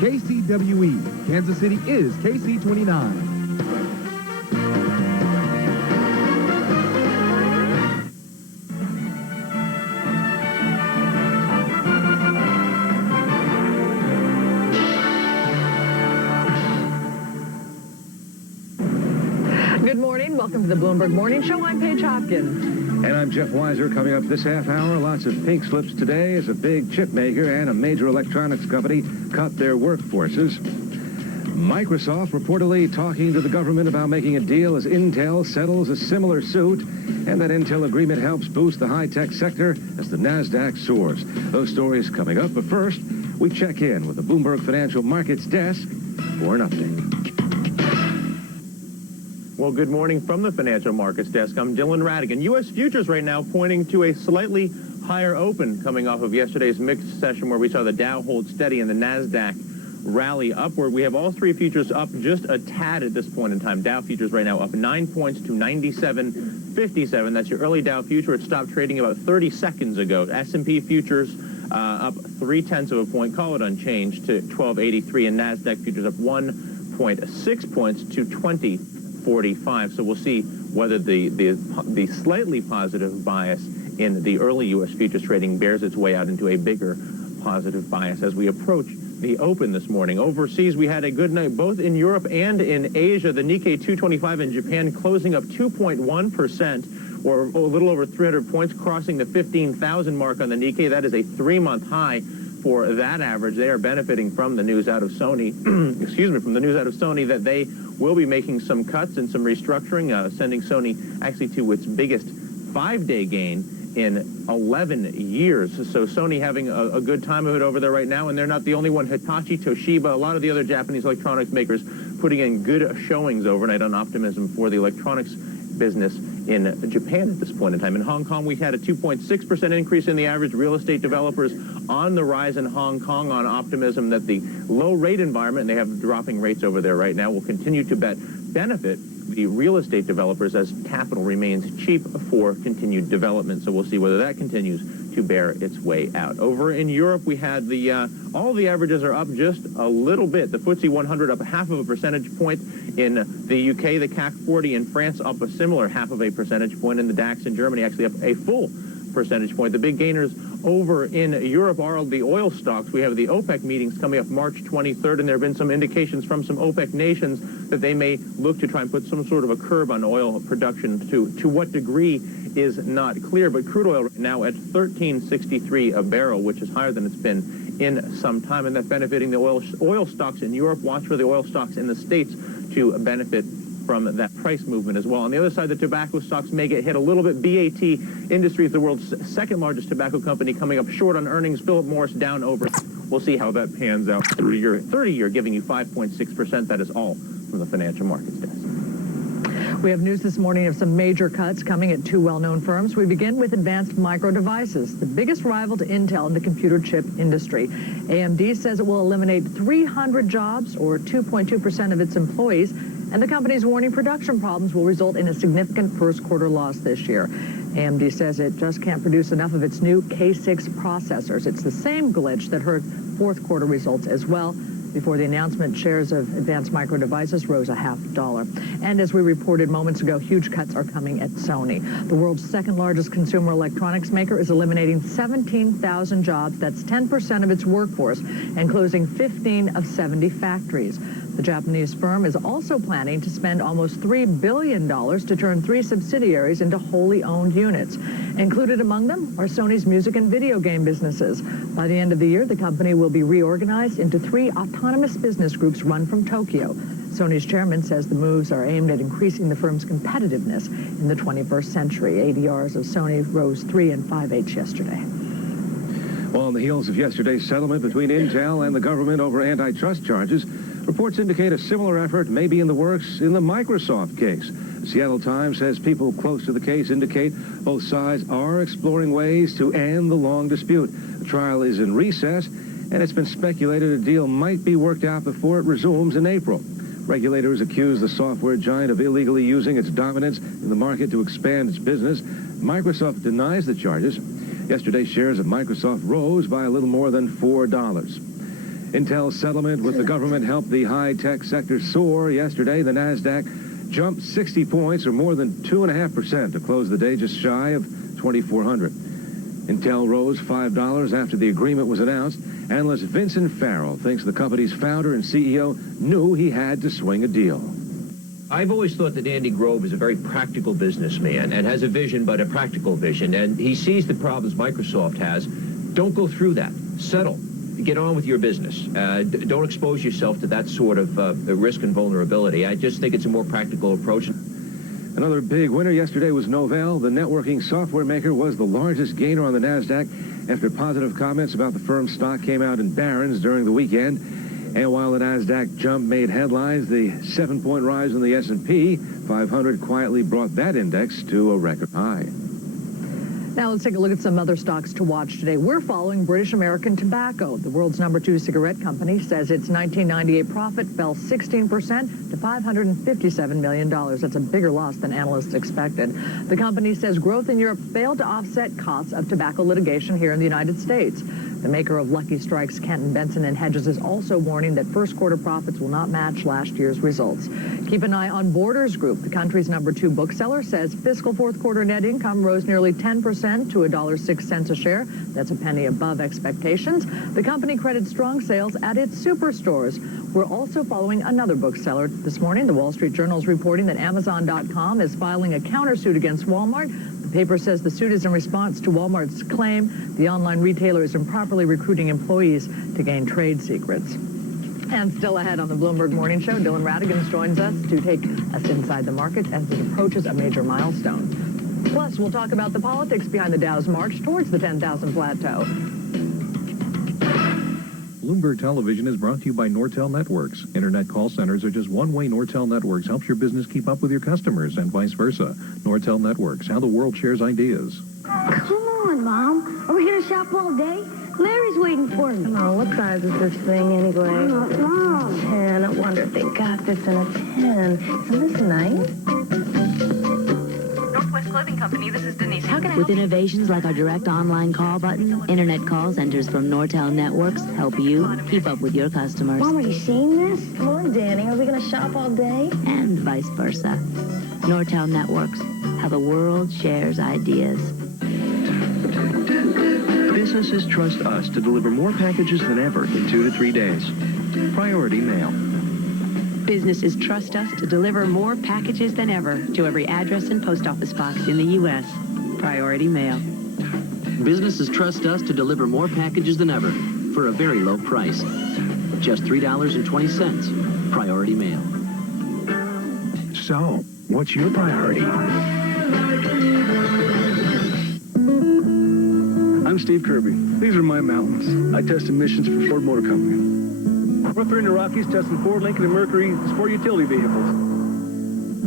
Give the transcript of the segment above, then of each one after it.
KCWE, Kansas City is KC29. Good morning. Welcome to the Bloomberg Morning Show. I'm Paige Hopkins. And I'm Jeff Weiser. Coming up this half hour, lots of pink slips today as a big chip maker and a major electronics company cut their workforces. Microsoft reportedly talking to the government about making a deal as Intel settles a similar suit, and that Intel agreement helps boost the high-tech sector as the NASDAQ soars. Those stories coming up, but first, we check in with the Bloomberg Financial Markets Desk for an update. Well, good morning from the Financial Markets Desk. I'm Dylan Radigan. U.S. futures right now pointing to a slightly higher open coming off of yesterday's mixed session where we saw the Dow hold steady and the NASDAQ rally upward. We have all three futures up just a tad at this point in time. Dow futures right now up 9 points to 97.57. That's your early Dow future. It stopped trading about 30 seconds ago. S&P futures up 0.3 of a point, call it unchanged, to 1283, and NASDAQ futures up 1.6 points to 20.45. So we'll see whether the slightly positive bias in the early U.S. futures trading bears its way out into a bigger positive bias as we approach the open this morning. Overseas, we had a good night both in Europe and in Asia. The Nikkei 225 in Japan closing up 2.1%, or a little over 300 points, crossing the 15,000 mark on the Nikkei. That is a 3-month high for that average. They are benefiting from the news out of Sony, from the news out of Sony that they will be making some cuts and some restructuring, sending Sony actually to its biggest 5-day gain in 11 years. So Sony having a good time of it over there right now, and they're not the only one. Hitachi, Toshiba, a lot of the other Japanese electronics makers putting in good showings overnight on optimism for the electronics business in Japan at this point in time. In Hong Kong, we had a 2.6% increase in the average. Real estate developers on the rise in Hong Kong on optimism that the low rate environment, and they have dropping rates over there right now, will continue to benefit the real estate developers as capital remains cheap for continued development. So we'll see whether that continues to bear its way out. Over in Europe, we had all the averages are up just a little bit. The FTSE 100 up 0.5 percentage point. In the UK, the CAC 40 in France up a similar 0.5 percentage point. In the DAX in Germany, actually up a full percentage point. The big gainers over in Europe are the oil stocks. We have the OPEC meetings coming up March 23rd, and there have been some indications from some OPEC nations that they may look to try and put some sort of a curb on oil production. To what degree is not clear, but crude oil right now at $13.63 a barrel, which is higher than it's been in some time, and that's benefiting the oil stocks in Europe. Watch for the oil stocks in the States to benefit from that price movement as well. On the other side, the tobacco stocks may get hit a little bit. BAT Industries, the world's second largest tobacco company, coming up short on earnings. Philip Morris down over. We'll see how that pans out. 30-year giving you 5.6%. That is all from the Financial Markets Desk. We have news this morning of some major cuts coming at two well-known firms. We begin with Advanced Micro Devices, the biggest rival to Intel in the computer chip industry. AMD says it will eliminate 300 jobs, or 2.2% of its employees, and the company's warning production problems will result in a significant first-quarter loss this year. AMD says it just can't produce enough of its new K6 processors. It's the same glitch that hurt fourth-quarter results as well. Before the announcement, shares of Advanced Micro Devices rose $0.50. And as we reported moments ago, huge cuts are coming at Sony. The world's second-largest consumer electronics maker is eliminating 17,000 jobs. That's 10% of its workforce, and closing 15 of 70 factories. The Japanese firm is also planning to spend almost $3 billion to turn 3 subsidiaries into wholly owned units. Included among them are Sony's music and video game businesses. By the end of the year, the company will be reorganized into 3 autonomous business groups run from Tokyo. Sony's chairman says the moves are aimed at increasing the firm's competitiveness in the 21st century. ADRs of Sony rose 3 5/8 yesterday. Well, on the heels of yesterday's settlement between Intel and the government over antitrust charges, reports indicate a similar effort may be in the works in the Microsoft case. The Seattle Times says people close to the case indicate both sides are exploring ways to end the long dispute. The trial is in recess, and it's been speculated a deal might be worked out before it resumes in April. Regulators accuse the software giant of illegally using its dominance in the market to expand its business. Microsoft denies the charges. Yesterday, shares of Microsoft rose by a little more than $4. Intel's settlement with the government helped the high-tech sector soar. Yesterday, the NASDAQ jumped 60 points, or more than 2.5%, to close the day just shy of 2,400. Intel rose $5 after the agreement was announced. Analyst Vincent Farrell thinks the company's founder and CEO knew he had to swing a deal. I've always thought that Andy Grove is a very practical businessman and has a vision, but a practical vision. And he sees the problems Microsoft has. Don't go through that. Settle. Get on with your business. Don't expose yourself to that sort of risk and vulnerability. I just think it's a more practical approach. Another big winner yesterday was Novell. The networking software maker was the largest gainer on the NASDAQ after positive comments about the firm's stock came out in Barron's during the weekend. And while the NASDAQ jump made headlines, the 7-point rise in the S&P 500 quietly brought that index to a record high. Now let's take a look at some other stocks to watch today. We're following British American Tobacco. The world's #2 cigarette company says its 1998 profit fell 16% to $557 million. That's a bigger loss than analysts expected. The company says growth in Europe failed to offset costs of tobacco litigation here in the United States. The maker of Lucky Strikes, Kenton, Benson & Hedges, is also warning that first quarter profits will not match last year's results. Keep an eye on Borders Group. The country's #2 bookseller says fiscal fourth quarter net income rose nearly 10% to $1.06 a share. That's a penny above expectations. The company credits strong sales at its superstores. We're also following another bookseller this morning. The Wall Street Journal is reporting that Amazon.com is filing a countersuit against Walmart. The paper says the suit is in response to Walmart's claim the online retailer is improperly recruiting employees to gain trade secrets. And still ahead on the Bloomberg Morning Show, Dylan Radigan joins us to take us inside the market as it approaches a major milestone. Plus, we'll talk about the politics behind the Dow's march towards the 10,000 plateau. Bloomberg Television is brought to you by Nortel Networks. Internet call centers are just one way Nortel Networks helps your business keep up with your customers and vice versa. Nortel Networks, how the world shares ideas. Come on, Mom. Are we going to shop all day? Larry's waiting for me. Come on, what size is this thing anyway? Mom. 10. I wonder if they got this in a 10. Isn't this nice? Clothing Company, this is Denise. How can I With innovations like our direct online call button, internet call centers from Nortel Networks help you keep up with your customers. Mom, are you seeing this? Come on, Danny. Are we going to shop all day? And vice versa. Nortel Networks, how the world shares ideas. Businesses trust us to deliver more packages than ever in 2 to 3 days. Priority Mail. Businesses trust us to deliver more packages than ever to every address and post office box in the U.S. Priority Mail. Businesses trust us to deliver more packages than ever for a very low price. Just $3.20. Priority Mail. So, what's your priority? I'm Steve Kirby. These are my mountains. I test emissions for Ford Motor Company. We're up here in the Rockies testing Ford, Lincoln, and Mercury sport utility vehicles.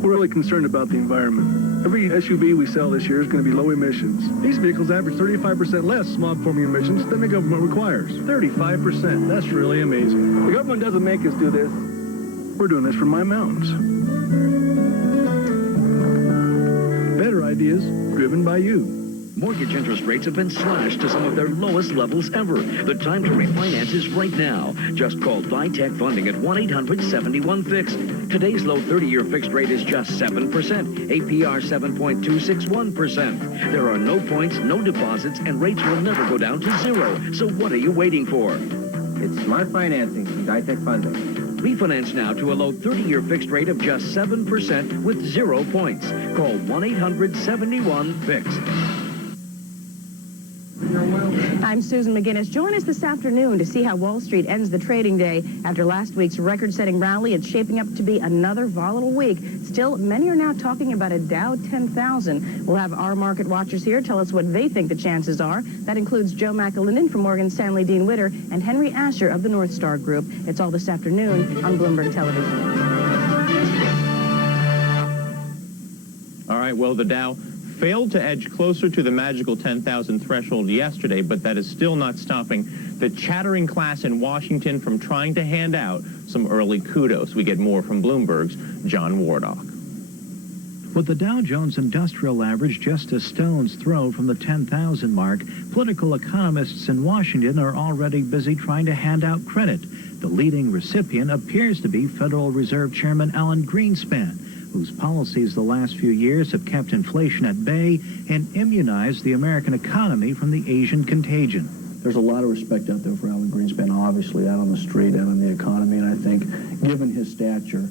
We're really concerned about the environment. Every SUV we sell this year is going to be low emissions. These vehicles average 35% less smog-forming emissions than the government requires. 35%. That's really amazing. The government doesn't make us do this. We're doing this for my mountains. Better ideas driven by you. Mortgage interest rates have been slashed to some of their lowest levels ever. The time to refinance is right now. Just call ViTech Funding at 1-800-71-FIX. Today's low 30-year fixed rate is just 7%. APR 7.261%. There are no points, no deposits, and rates will never go down to 0. So what are you waiting for? It's smart financing from ViTech Funding. Refinance now to a low 30-year fixed rate of just 7% with 0 points. Call 1-800-71-FIX. I'm Susan McGinnis. Join us this afternoon to see how Wall Street ends the trading day. After last week's record-setting rally, it's shaping up to be another volatile week. Still, many are now talking about a Dow 10,000. We'll have our market watchers here tell us what they think the chances are. That includes Joe McAlinden from Morgan Stanley, Dean Witter, and Henry Asher of the North Star Group. It's all this afternoon on Bloomberg Television. All right, well, the Dow failed to edge closer to the magical 10,000 threshold yesterday, but that is still not stopping the chattering class in Washington from trying to hand out some early kudos. We get more from Bloomberg's John Wardock. With the Dow Jones Industrial Average just a stone's throw from the 10,000 mark, political economists in Washington are already busy trying to hand out credit. The leading recipient appears to be Federal Reserve Chairman Alan Greenspan, whose policies the last few years have kept inflation at bay and immunized the American economy from the Asian contagion. There's a lot of respect out there for Alan Greenspan, obviously, out on the street and in the economy, and I think, given his stature,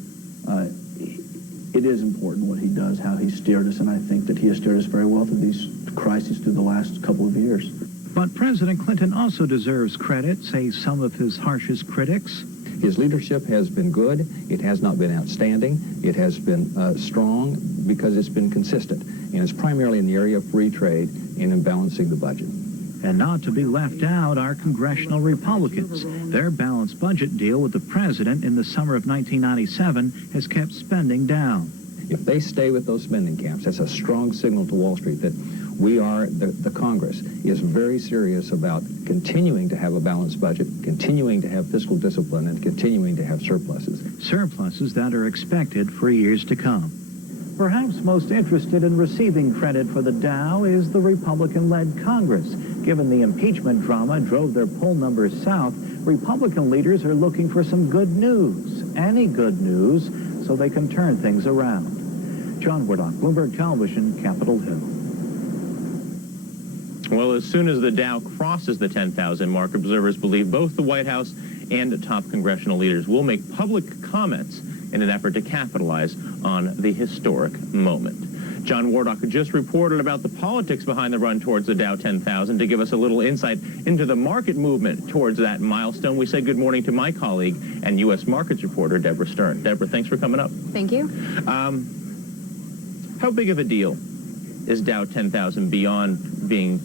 it is important what he does, how he steered us, and I think that he has steered us very well through these crises through the last couple of years. But President Clinton also deserves credit, say some of his harshest critics. His leadership has been good. It has not been outstanding. It has been strong because it's been consistent, and it's primarily in the area of free trade and in balancing the budget. And not to be left out are congressional Republicans. Their balanced budget deal with the president in the summer of 1997 has kept spending down. If they stay with those spending caps, that's a strong signal to Wall Street that we are, the Congress is very serious about continuing to have a balanced budget, continuing to have fiscal discipline, and continuing to have surpluses. Surpluses that are expected for years to come. Perhaps most interested in receiving credit for the Dow is the Republican-led Congress. Given the impeachment drama drove their poll numbers south, Republican leaders are looking for some good news, any good news, so they can turn things around. John Wardock, Bloomberg Television, Capitol Hill. Well, as soon as the Dow crosses the 10,000 mark, observers believe both the White House and top congressional leaders will make public comments in an effort to capitalize on the historic moment. John Wardock just reported about the politics behind the run towards the Dow 10,000. To give us a little insight into the market movement towards that milestone, we say good morning to my colleague and U.S. markets reporter, Deborah Stern. Deborah, thanks for coming up. Thank you. How big of a deal is Dow 10,000 beyond being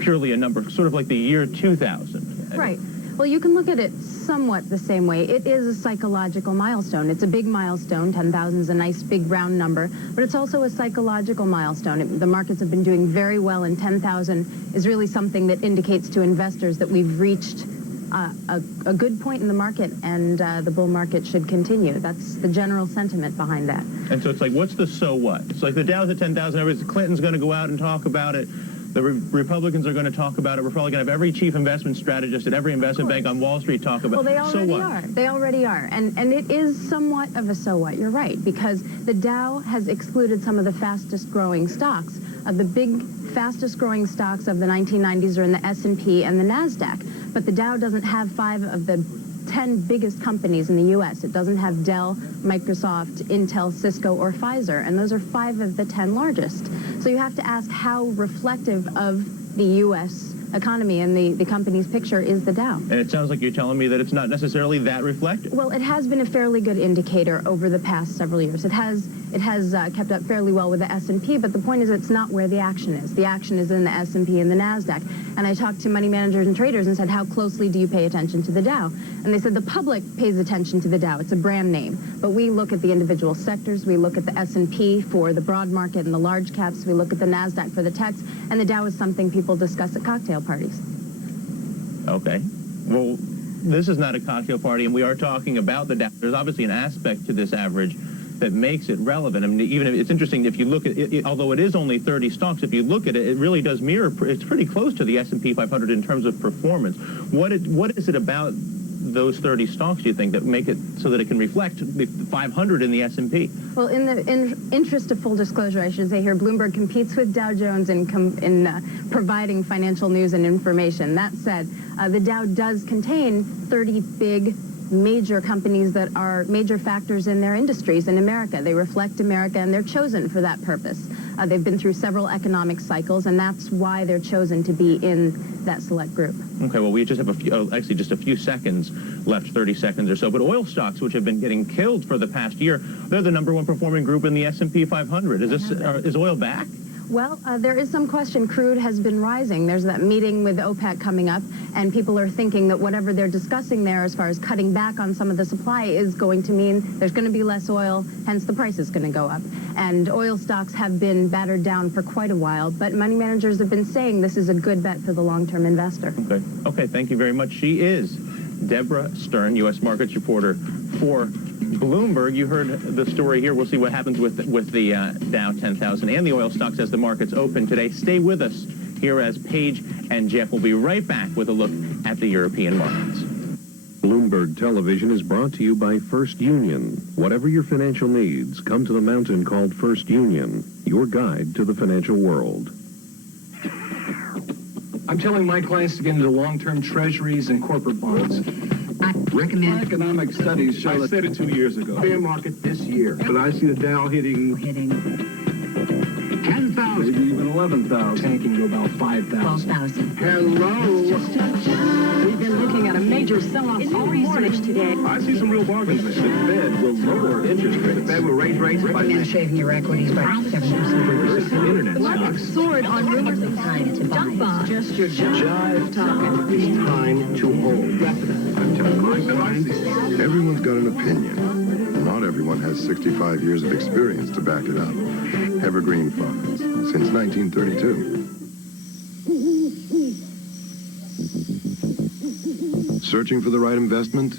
purely a number, sort of like the year 2000? Right. Well, you can look at it somewhat the same way. It is a psychological milestone. It's a big milestone. 10,000 is a nice big round number, but it's also a psychological milestone. The markets have been doing very well, and 10,000 is really something that indicates to investors that we've reached a good point in the market, and the bull market should continue. That's the general sentiment behind that. And so it's like, what's the so what? It's like the Dow's at 10,000. Clinton's going to go out and talk about it. The Republicans are going to talk about it. We're probably going to have every chief investment strategist at every investment bank on Wall Street talk about it. Well, they already are. They already are. And it is somewhat of a so what. You're right, because the Dow has excluded some of the fastest growing stocks. The big fastest growing stocks of the 1990s are in the S&P and the NASDAQ. But the Dow doesn't have 5 of the 10 biggest companies in the U.S. It doesn't have Dell, Microsoft, Intel, Cisco, or Pfizer, and those are 5 of the 10 largest. So you have to ask how reflective of the U.S. economy and the company's picture is the Dow. And it sounds like you're telling me that it's not necessarily that reflective. Well, it has been a fairly good indicator over the past several years. It has kept up fairly well with the S&P, but the point is it's not where the action is. The action is in the S&P and the NASDAQ. And I talked to money managers and traders and said, how closely do you pay attention to the Dow? And they said the public pays attention to the Dow. It's a brand name. But we look at the individual sectors. We look at the S&P for the broad market and the large caps. We look at the NASDAQ for the techs. And the Dow is something people discuss at cocktail parties. Okay. Well, this is not a cocktail party, and we are talking about the Dow. There's obviously an aspect to this average that makes it relevant. I mean, even if it's interesting, if you look at it, although it is only 30 stocks, if you look at it, it really does mirror, it's pretty close to the S&P 500 in terms of performance. What is it about those 30 stocks, do you think, that make it so that it can reflect the 500 in the S&P? Well, in the interest of full disclosure, I should say here, Bloomberg competes with Dow Jones in providing financial news and information. That said, the Dow does contain 30 big major companies that are major factors in their industries in America. They reflect America, and they're chosen for that purpose. They've been through several economic cycles, and that's why they're chosen to be in that select group. Okay, well, we just have just a few seconds left, 30 seconds or so. But oil stocks, which have been getting killed for the past year, they're the #1 performing group in the S&P 500. Is oil back? Well, there is some question. Crude has been rising. There's that meeting with OPEC coming up, and people are thinking that whatever they're discussing there as far as cutting back on some of the supply is going to mean there's going to be less oil, hence the price is going to go up. And oil stocks have been battered down for quite a while, but money managers have been saying this is a good bet for the long-term investor. Okay, thank you very much. She is Deborah Stern, U.S. markets reporter for Bloomberg, you heard the story here. We'll see what happens with the Dow 10,000 and the oil stocks as the markets open today. Stay with us here as Paige and Jeff will be right back with a look at the European markets. Bloomberg Television is brought to you by First Union. Whatever your financial needs, come to the mountain called First Union, your guide to the financial world. I'm telling my clients to get into long-term treasuries and corporate bonds. I recommend... Economic studies show I said it 2 years ago. Fair market this year. But I see the Dow hitting 10,000. Maybe even 11,000. Tanking to about 5,000. 12,000. Hello. We've been looking at a major sell-off all morning today. I see some real bargains there. The Fed will lower interest rates. The Fed will raise rates by... Recommend shaving your equities by 7%. Internet stocks. Soared on rumors of Time to junk buy. bonds. Just your jive talking. It's time to hold. I'm telling my clients... Everyone's got an opinion. Not everyone has 65 years of experience to back it up. Evergreen Funds, since 1932. Searching for the right investment?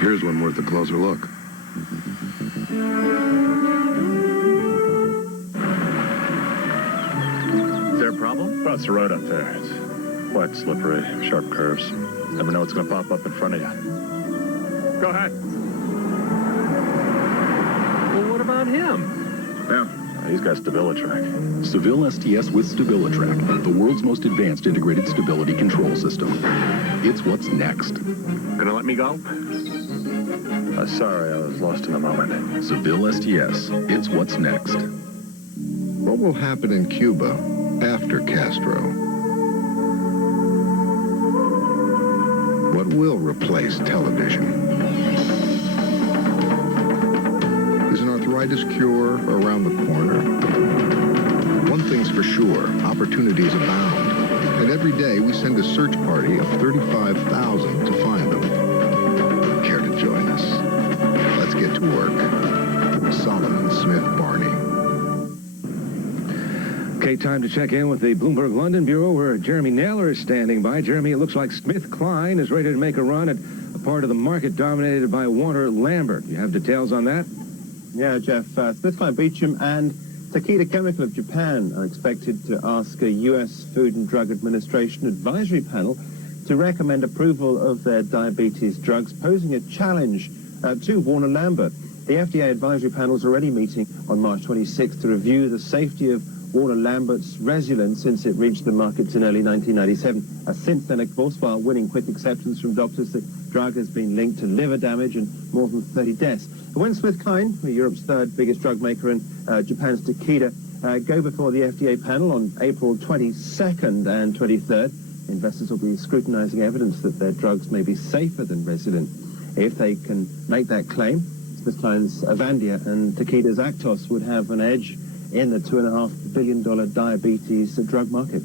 Here's one worth a closer look. Is there a problem? Well, it's the road up there. It's wet, slippery, sharp curves. Never know what's going to pop up in front of you. Go ahead. Well, what about him? Yeah, he's got StabiliTrack. Seville STS with StabiliTrack, the world's most advanced integrated stability control system. It's what's next. Gonna let me go? Sorry, I was lost in the moment. Seville STS, it's what's next. What will happen in Cuba after Castro? What will replace television? Is an arthritis cure around the corner? One thing's for sure, opportunities abound. And every day we send a search party of 35,000 to find them. Care to join us? Let's get to work. Solomon Smith Barney. Okay, time to check in with the Bloomberg London Bureau where Jeremy Naylor is standing by. Jeremy, it looks like SmithKline is ready to make a run at a part of the market dominated by Warner Lambert. You have details on that? Yeah, Jeff. SmithKline Beecham and Takeda Chemical of Japan are expected to ask a U.S. Food and Drug Administration advisory panel to recommend approval of their diabetes drugs, posing a challenge to Warner Lambert. The FDA advisory panel is already meeting on March 26th to review the safety of Warner Lambert's Resilin since it reached the markets in early 1997. Since then, of course, while winning quick acceptance from doctors, the drug has been linked to liver damage and more than 30 deaths. When SmithKline, Europe's third biggest drug maker, and Japan's Takeda go before the FDA panel on April 22nd and 23rd, investors will be scrutinizing evidence that their drugs may be safer than Resilin. If they can make that claim, SmithKline's Avandia and Takeda's Actos would have an edge in the $2.5 billion diabetes drug market.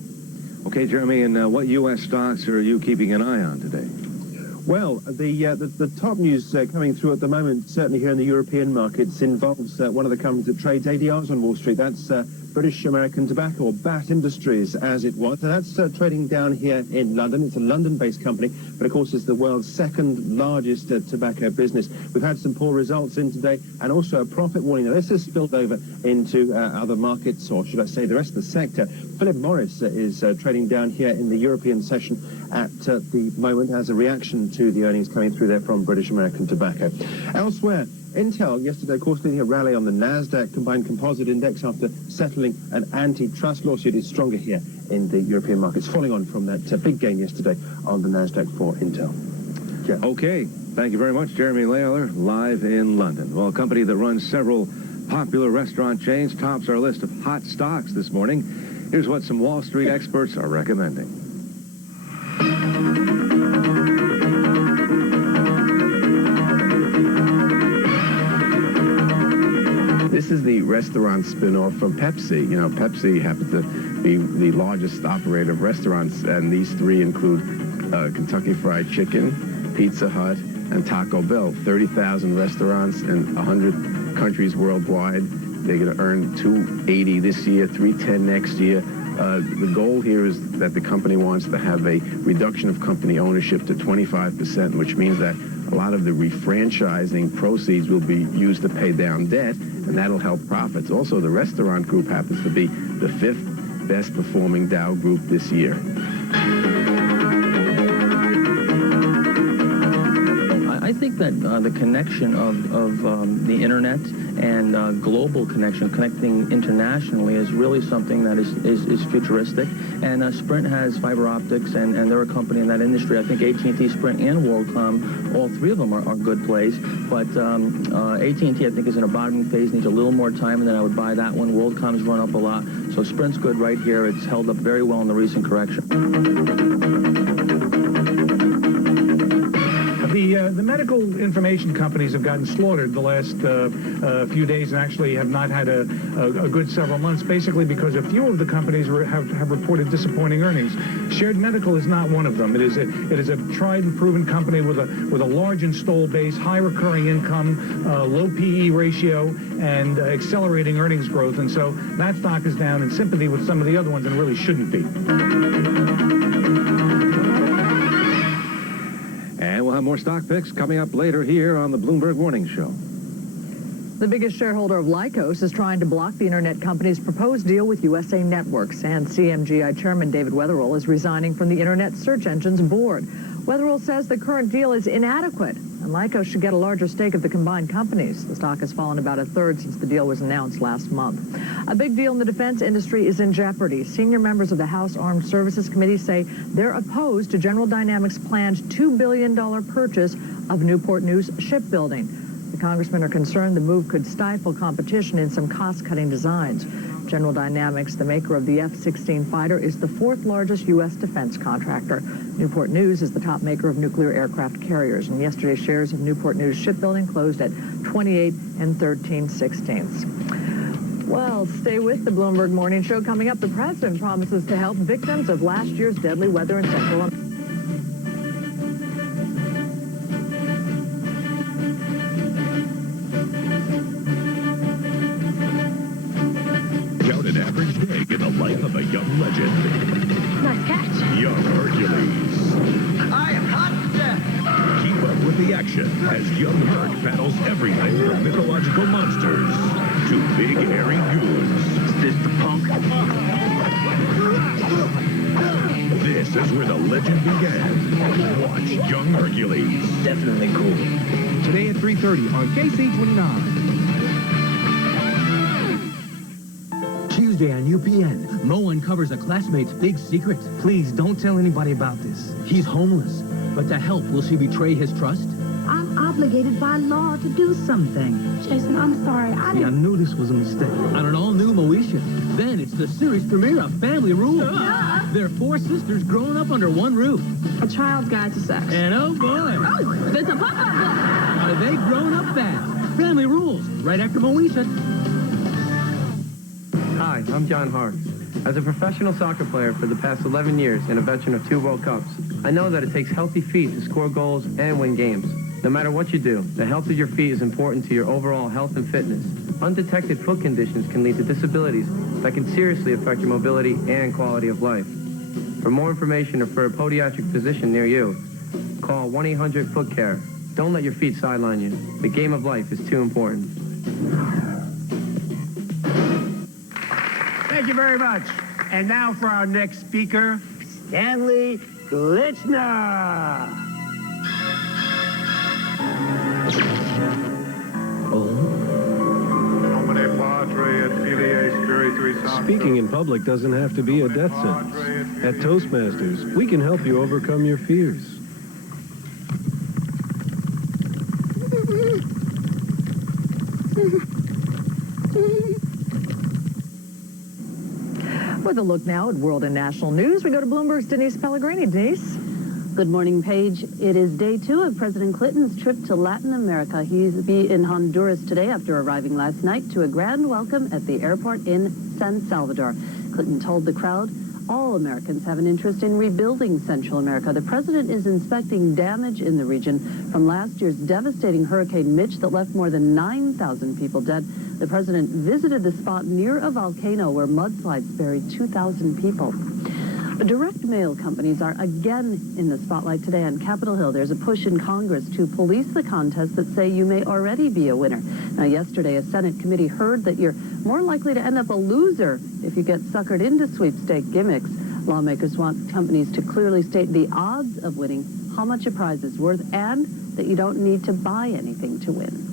Okay, Jeremy, and what U.S. stocks are you keeping an eye on today? Well, the top news coming through at the moment, certainly here in the European markets, involves one of the companies that trades ADRs on Wall Street. That's British American Tobacco, or BAT Industries, as it was. And that's trading down here in London. It's a London-based company, but of course it's the world's second largest tobacco business. We've had some poor results in today, and also a profit warning. Now, this has spilled over into other markets, or should I say the rest of the sector. Philip Morris is trading down here in the European session at the moment as a reaction to the earnings coming through there from British American Tobacco. Elsewhere, Intel yesterday, of course, leading a rally on the NASDAQ Combined Composite Index after settling an antitrust lawsuit. Is stronger here in the European markets, following on from that big gain yesterday on the NASDAQ for Intel. Jeff. Okay, thank you very much, Jeremy Naylor, live in London. Well, a company that runs several popular restaurant chains tops our list of hot stocks this morning. Here's what some Wall Street experts are recommending. This is the restaurant spin-off from Pepsi. You know, Pepsi happens to be the largest operator of restaurants, and these three include Kentucky Fried Chicken, Pizza Hut, and Taco Bell. 30,000 restaurants in 100 countries worldwide. They're going to earn $280 this year, $310 next year. The goal here is that the company wants to have a reduction of company ownership to 25%, which means that a lot of the refranchising proceeds will be used to pay down debt, and that'll help profits. Also, the restaurant group happens to be the 5th best performing Dow group this year. I think that the connection of the internet and global connection, connecting internationally, is really something that is futuristic. And Sprint has fiber optics, and they're a company in that industry. I think AT&T, Sprint, and WorldCom, all three of them are good plays. But AT&T, I think, is in a bottoming phase, needs a little more time, and then I would buy that one. WorldCom's run up a lot. So Sprint's good right here. It's held up very well in the recent correction. The medical information companies have gotten slaughtered the last few days and actually have not had a good several months, basically because a few of the companies have reported disappointing earnings. Shared Medical is not one of them. It is a tried and proven company with a large installed base, high recurring income, low PE ratio, and accelerating earnings growth. And so that stock is down in sympathy with some of the other ones and really shouldn't be. And we'll have more stock picks coming up later here on the Bloomberg Morning Show. The biggest shareholder of Lycos is trying to block the internet company's proposed deal with USA Networks, and CMGI chairman David Weatherall is resigning from the internet search engine's board. Weatherall says the current deal is inadequate, and Lycos should get a larger stake of the combined companies. The stock has fallen about a third since the deal was announced last month. A big deal in the defense industry is in jeopardy. Senior members of the House Armed Services Committee say they're opposed to General Dynamics' planned $2 billion purchase of Newport News shipbuilding. The congressmen are concerned the move could stifle competition in some cost-cutting designs. General Dynamics, the maker of the F-16 fighter, is the 4th largest U.S. defense contractor. Newport News is the top maker of nuclear aircraft carriers, and yesterday's shares of Newport News shipbuilding closed at 28 13/16. Well, stay with the Bloomberg Morning Show. Coming up, the president promises to help victims of last year's deadly weather in Central America. In the life of a young legend. Nice catch. Young Hercules. I am hot to death. Keep up with the action as young Herc battles everything from mythological monsters to big hairy goons. Is this the punk? This is where the legend began. Watch Young Hercules. Definitely cool. Today at 3:30 on KC29. Tuesday on UPN, Mo uncovers a classmate's big secret. Please don't tell anybody about this. He's homeless, but to help, will she betray his trust? I'm obligated by law to do something. Jason, I'm sorry. I knew this was a mistake. On an all-new Moesha. Then it's the series premiere of Family Rules. They're 4 sisters growing up under one roof. A child's guide to sex. And oh boy. Oh, there's a pop-up book. Are they growing up fast? Family Rules, right after Moesha. Hi, I'm John Hart. As a professional soccer player for the past 11 years and a veteran of 2 World Cups, I know that it takes healthy feet to score goals and win games. No matter what you do, the health of your feet is important to your overall health and fitness. Undetected foot conditions can lead to disabilities that can seriously affect your mobility and quality of life. For more information or for a podiatric physician near you, call 1-800-FOOT-CARE. Don't let your feet sideline you. The game of life is too important. Thank you very much. And now for our next speaker, Stanley Glitchner. Speaking in public doesn't have to be a death sentence. At Toastmasters, we can help you overcome your fears. With a look now at world and national news, we go to Bloomberg's Denise Pellegrini. Denise? Good morning, Paige. It is day 2 of President Clinton's trip to Latin America. He'll be in Honduras today after arriving last night to a grand welcome at the airport in San Salvador. Clinton told the crowd all Americans have an interest in rebuilding Central America. The president is inspecting damage in the region from last year's devastating Hurricane Mitch that left more than 9,000 people dead. The president visited the spot near a volcano where mudslides buried 2,000 people. Direct mail companies are again in the spotlight today on Capitol Hill. There's a push in Congress to police the contests that say you may already be a winner. Now, yesterday, a Senate committee heard that you're more likely to end up a loser if you get suckered into sweepstake gimmicks. Lawmakers want companies to clearly state the odds of winning, how much a prize is worth, and that you don't need to buy anything to win.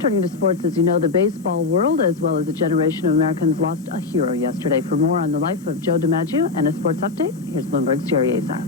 Turning to sports, as you know, the baseball world, as well as a generation of Americans, lost a hero yesterday. For more on the life of Joe DiMaggio and a sports update, here's Bloomberg's Jerry Azar.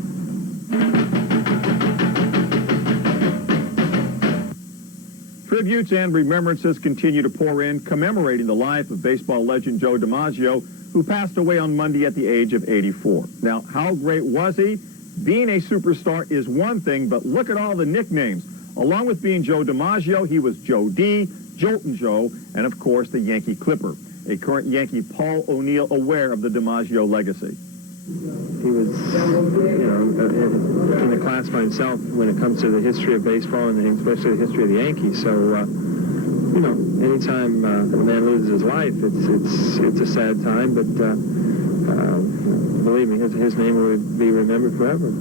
Tributes and remembrances continue to pour in, commemorating the life of baseball legend Joe DiMaggio, who passed away on Monday at the age of 84. Now, how great was he? Being a superstar is one thing, but look at all the nicknames. Along with being Joe DiMaggio, he was Joe D, Joltin' Joe, and of course the Yankee Clipper. A current Yankee, Paul O'Neill, aware of the DiMaggio legacy. He was, in the class by himself when it comes to the history of baseball and especially the history of the Yankees. So, anytime a man loses his life, it's a sad time, but believe me, his name will be remembered forever.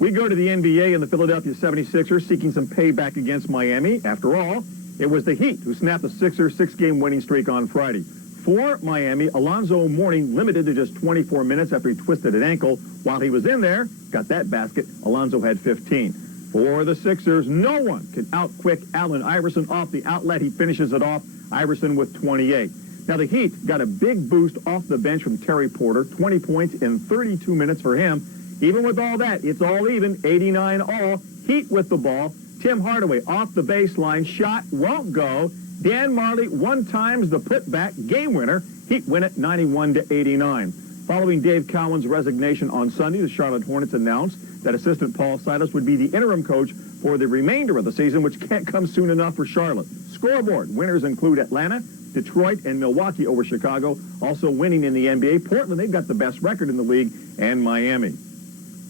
We go to the NBA and the Philadelphia 76ers seeking some payback against Miami. After all, it was the Heat who snapped the Sixers' 6-game winning streak on Friday. For Miami, Alonzo Mourning limited to just 24 minutes after he twisted an ankle. While he was in there, got that basket, Alonzo had 15. For the Sixers, no one can out-quick Allen Iverson off the outlet. He finishes it off, Iverson with 28. Now, the Heat got a big boost off the bench from Terry Porter, 20 points in 32 minutes for him. Even with all that, it's all even, 89 all. Heat with the ball. Tim Hardaway off the baseline, shot won't go. Dan Marley one times the putback, game winner. Heat win it 91-89. Following Dave Cowan's resignation on Sunday, the Charlotte Hornets announced that assistant Paul Silas would be the interim coach for the remainder of the season, which can't come soon enough for Charlotte. Scoreboard winners include Atlanta, Detroit, and Milwaukee over Chicago. Also winning in the NBA, Portland, they've got the best record in the league, and Miami.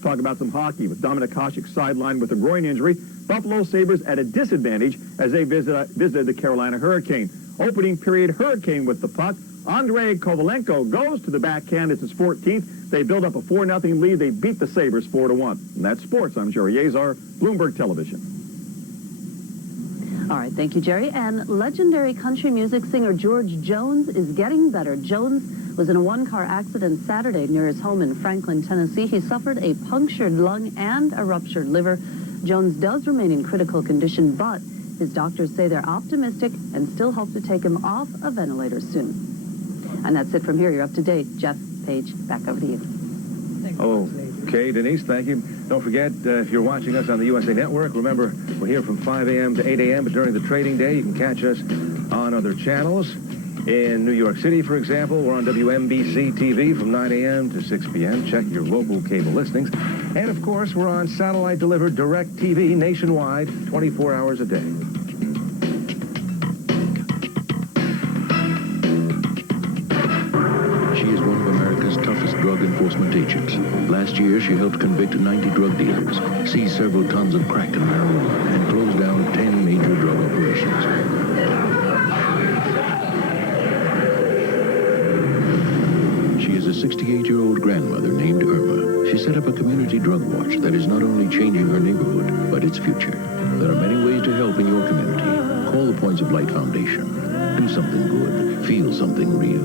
Talk about some hockey with Dominik Hasek sidelined with a groin injury. Buffalo Sabres at a disadvantage as they visited the Carolina Hurricane. Opening period, Hurricane with the puck. Andrei Kovalenko goes to the backhand. It's his 14th. They build up a 4-0 lead. They beat the Sabres 4-1. And that's sports. I'm Jerry Azar, Bloomberg Television. All right, thank you, Jerry. And legendary country music singer George Jones is getting better. Jones was in a one-car accident Saturday near his home in Franklin, Tennessee. He suffered a punctured lung and a ruptured liver. Jones does remain in critical condition, but his doctors say they're optimistic and still hope to take him off a ventilator soon. And that's it from here. You're up to date. Jeff, Paige, back over to you. Okay, Denise, thank you. Don't forget, if you're watching us on the USA Network, remember, we're here from 5 a.m. to 8 a.m., but during the trading day, you can catch us on other channels. In New York City, for example, we're on WNBC-TV from 9 a.m. to 6 p.m. Check your local cable listings. And, of course, we're on satellite-delivered direct TV nationwide, 24 hours a day. She is one of America's toughest drug enforcement agents. Last year, she helped convict 90 drug dealers, seize several tons of crack and marijuana, and close down 10 major drug operations. She is a 68-year-old grandmother named Irma. She set up a community drug watch that is not only changing her neighborhood, but its future. There are many ways to help in your community. Call the Points of Light Foundation. Do something good. Feel something real.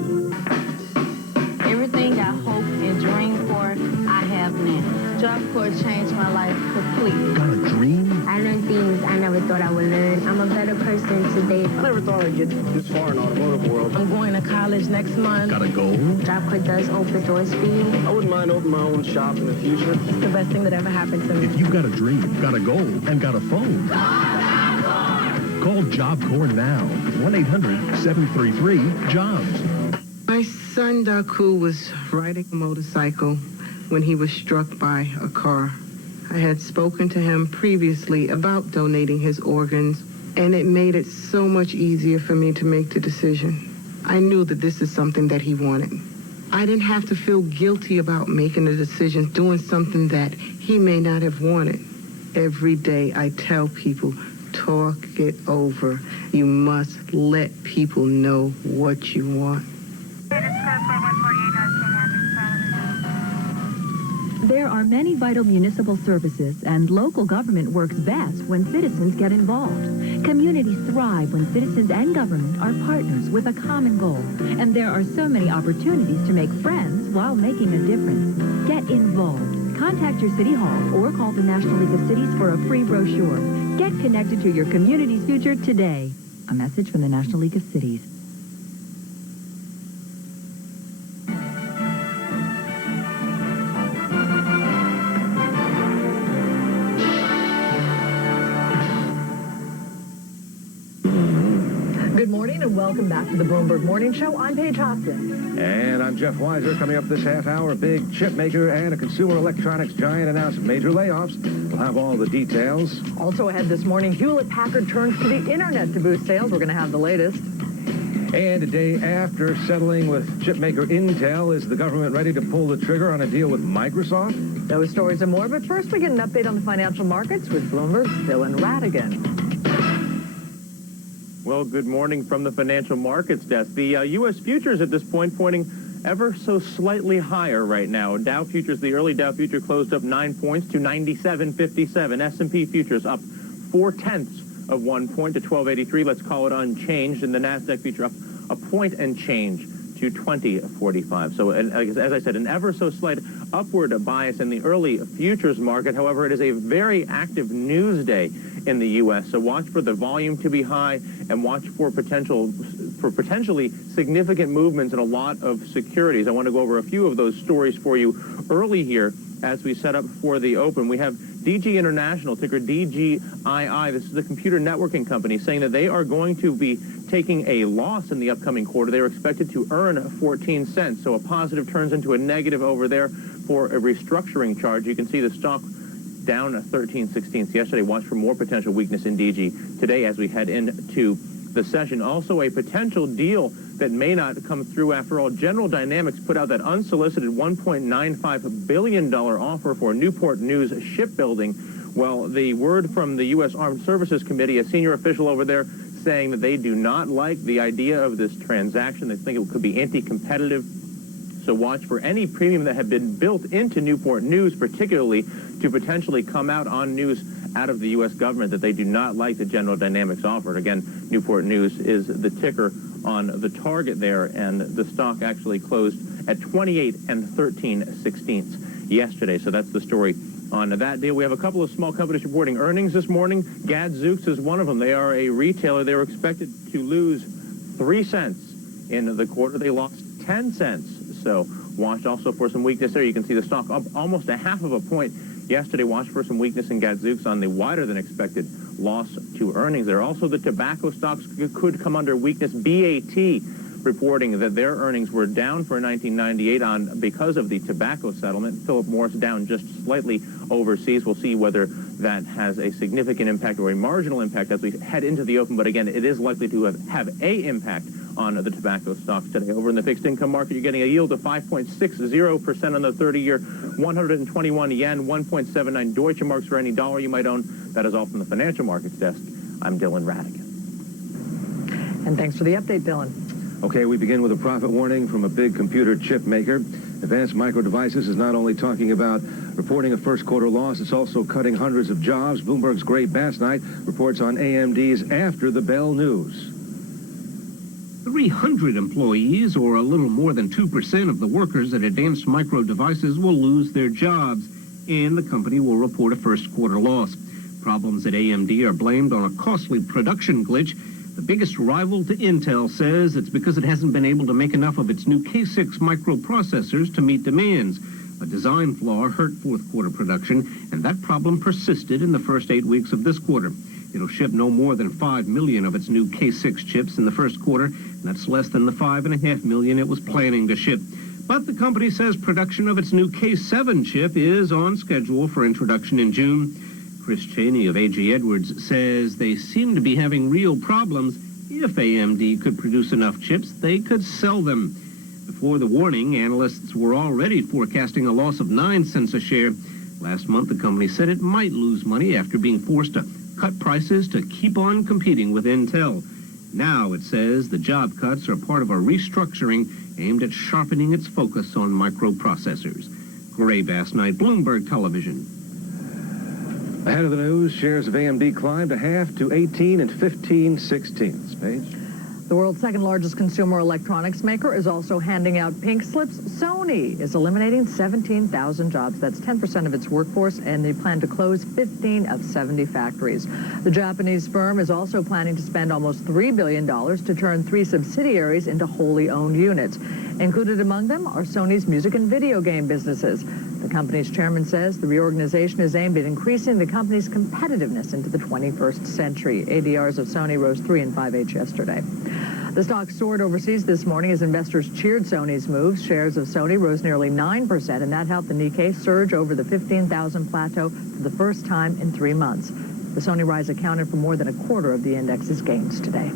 Everything I hoped and dreamed for, I have now. Job Corps changed my life completely. Got a dream? I learned things I never thought I would learn. I'm a better person today. I never thought I'd get this far in the automotive world. I'm going to college next month. Got a goal? Job Corps does open doors for you. I wouldn't mind opening my own shop in the future. It's the best thing that ever happened to me. If you've got a dream, got a goal, and got a phone, call Job Corps now. 1-800-733-JOBS. My son, Daku, was riding a motorcycle when he was struck by a car. I had spoken to him previously about donating his organs, and it made it so much easier for me to make the decision. I knew that this is something that he wanted. I didn't have to feel guilty about making a decision, doing something that he may not have wanted. Every day I tell people, talk it over. You must let people know what you want. There are many vital municipal services, and local government works best when citizens get involved. Communities thrive when citizens and government are partners with a common goal. And there are so many opportunities to make friends while making a difference. Get involved. Contact your city hall or call the National League of Cities for a free brochure. Get connected to your community's future today. A message from the National League of Cities. Good morning and welcome back to the Bloomberg Morning Show. I'm Paige Hopkins. And I'm Jeff Weiser. Coming up this half hour, a big chip maker and a consumer electronics giant announced major layoffs. We'll have all the details. Also ahead this morning, Hewlett-Packard turns to the internet to boost sales. We're going to have the latest. And a day after settling with chip maker Intel, is the government ready to pull the trigger on a deal with Microsoft? Those stories and more, but first we get an update on the financial markets with Bloomberg's Dylan Radigan. Well, good morning from the financial markets desk. The U.S. futures at this point pointing ever so slightly higher right now. Dow futures, the early Dow future closed up 9 points to 97.57. S&P futures up 0.4 of 1 point to 1283. Let's call it unchanged. And the Nasdaq future up a point and change to 2045. So, as I said, an ever so slight upward bias in the early futures market. However, it is a very active news day in the U.S. So watch for the volume to be high and watch for potentially significant movements in a lot of securities. I want to go over a few of those stories for you early here as we set up for the open. We have DG International, ticker DGII. This is a computer networking company saying that they are going to be taking a loss in the upcoming quarter. They are expected to earn 14 cents. So a positive turns into a negative over there for a restructuring charge. You can see the stock down 13/16 yesterday. Watch for more potential weakness in DG today as we head into the session. Also a potential deal that may not come through after all. General Dynamics put out that unsolicited $1.95 billion offer for Newport News shipbuilding. Well, the word from the U.S. Armed Services Committee, a senior official over there, saying that they do not like the idea of this transaction. They think it could be anti-competitive. So watch for any premium that had been built into Newport News, particularly to potentially come out on news out of the U.S. government that they do not like the General Dynamics offer. Again, Newport News is the ticker on the target there, and the stock actually closed at 28 13/16 yesterday. So that's the story on that deal. We have a couple of small companies reporting earnings this morning. Gadzooks is one of them. They are a retailer. They were expected to lose 3 cents in the quarter. They lost 10 cents. So watch also for some weakness there. You can see the stock up almost 0.5 of a point yesterday. Watch for some weakness in Gadzooks on the wider than expected loss to earnings. There also the tobacco stocks could come under weakness. BAT reporting that their earnings were down for 1998 because of the tobacco settlement. Philip Morris down just slightly overseas. We'll see whether that has a significant impact or a marginal impact as we head into the open. But again, it is likely to have a impact on the tobacco stocks today. Over in the fixed income market, you're getting a yield of 5.60% on the 30-year, 121 yen, 1.79 Deutsche Marks for any dollar you might own. That is all from the financial markets desk. I'm Dylan Radigan. And thanks for the update, Dylan. Okay, we begin with a profit warning from a big computer chip maker. Advanced Micro Devices is not only talking about reporting a first quarter loss, it's also cutting hundreds of jobs. Bloomberg's Gray Bassnight reports on AMD's after the bell news. 300 employees, or a little more than 2% of the workers at Advanced Micro Devices, will lose their jobs, and the company will report a first quarter loss. Problems at AMD are blamed on a costly production glitch. The biggest rival to Intel says it's because it hasn't been able to make enough of its new K6 microprocessors to meet demands. A design flaw hurt fourth quarter production, and that problem persisted in the first 8 weeks of this quarter. It'll ship no more than 5 million of its new K6 chips in the first quarter, and that's less than the 5.5 million it was planning to ship. But the company says production of its new K7 chip is on schedule for introduction in June. Chris Cheney of A.G. Edwards says they seem to be having real problems. If AMD could produce enough chips, they could sell them. Before the warning, analysts were already forecasting a loss of 9 cents a share. Last month, the company said it might lose money after being forced to cut prices to keep on competing with Intel. Now it says the job cuts are part of a restructuring aimed at sharpening its focus on microprocessors. Gray Bass Night, Bloomberg Television. Ahead of the news, shares of AMD climbed a half to 18 15/16. Paige. The world's second largest consumer electronics maker is also handing out pink slips. Sony is eliminating 17,000 jobs. That's 10% of its workforce, and they plan to close 15 of 70 factories. The Japanese firm is also planning to spend almost $3 billion to turn 3 subsidiaries into wholly owned units. Included among them are Sony's music and video game businesses. The company's chairman says the reorganization is aimed at increasing the company's competitiveness into the 21st century. ADRs of Sony rose 3 5/8 yesterday. The stock soared overseas this morning as investors cheered Sony's moves. Shares of Sony rose nearly 9%, and that helped the Nikkei surge over the 15,000 plateau for the first time in 3 months. The Sony rise accounted for more than a quarter of the index's gains today.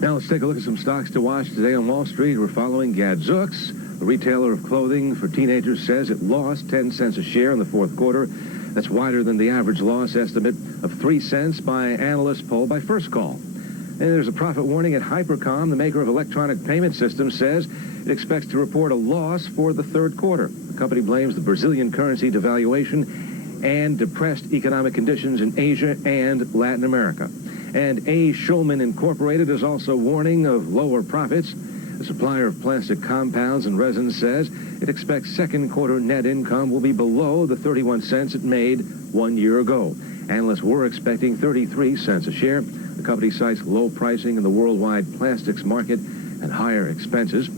Now let's take a look at some stocks to watch today on Wall Street. We're following Gadzooks. The retailer of clothing for teenagers says it lost 10 cents a share in the fourth quarter. That's wider than the average loss estimate of 3 cents by analysts polled by First Call. And there's a profit warning at Hypercom. The maker of electronic payment systems says it expects to report a loss for the third quarter. The company blames the Brazilian currency devaluation and depressed economic conditions in Asia and Latin America. And A. Schulman Incorporated is also warning of lower profits. The supplier of plastic compounds and resins says it expects second quarter net income will be below the 31 cents it made 1 year ago. Analysts were expecting 33 cents a share. The company cites low pricing in the worldwide plastics market and higher expenses.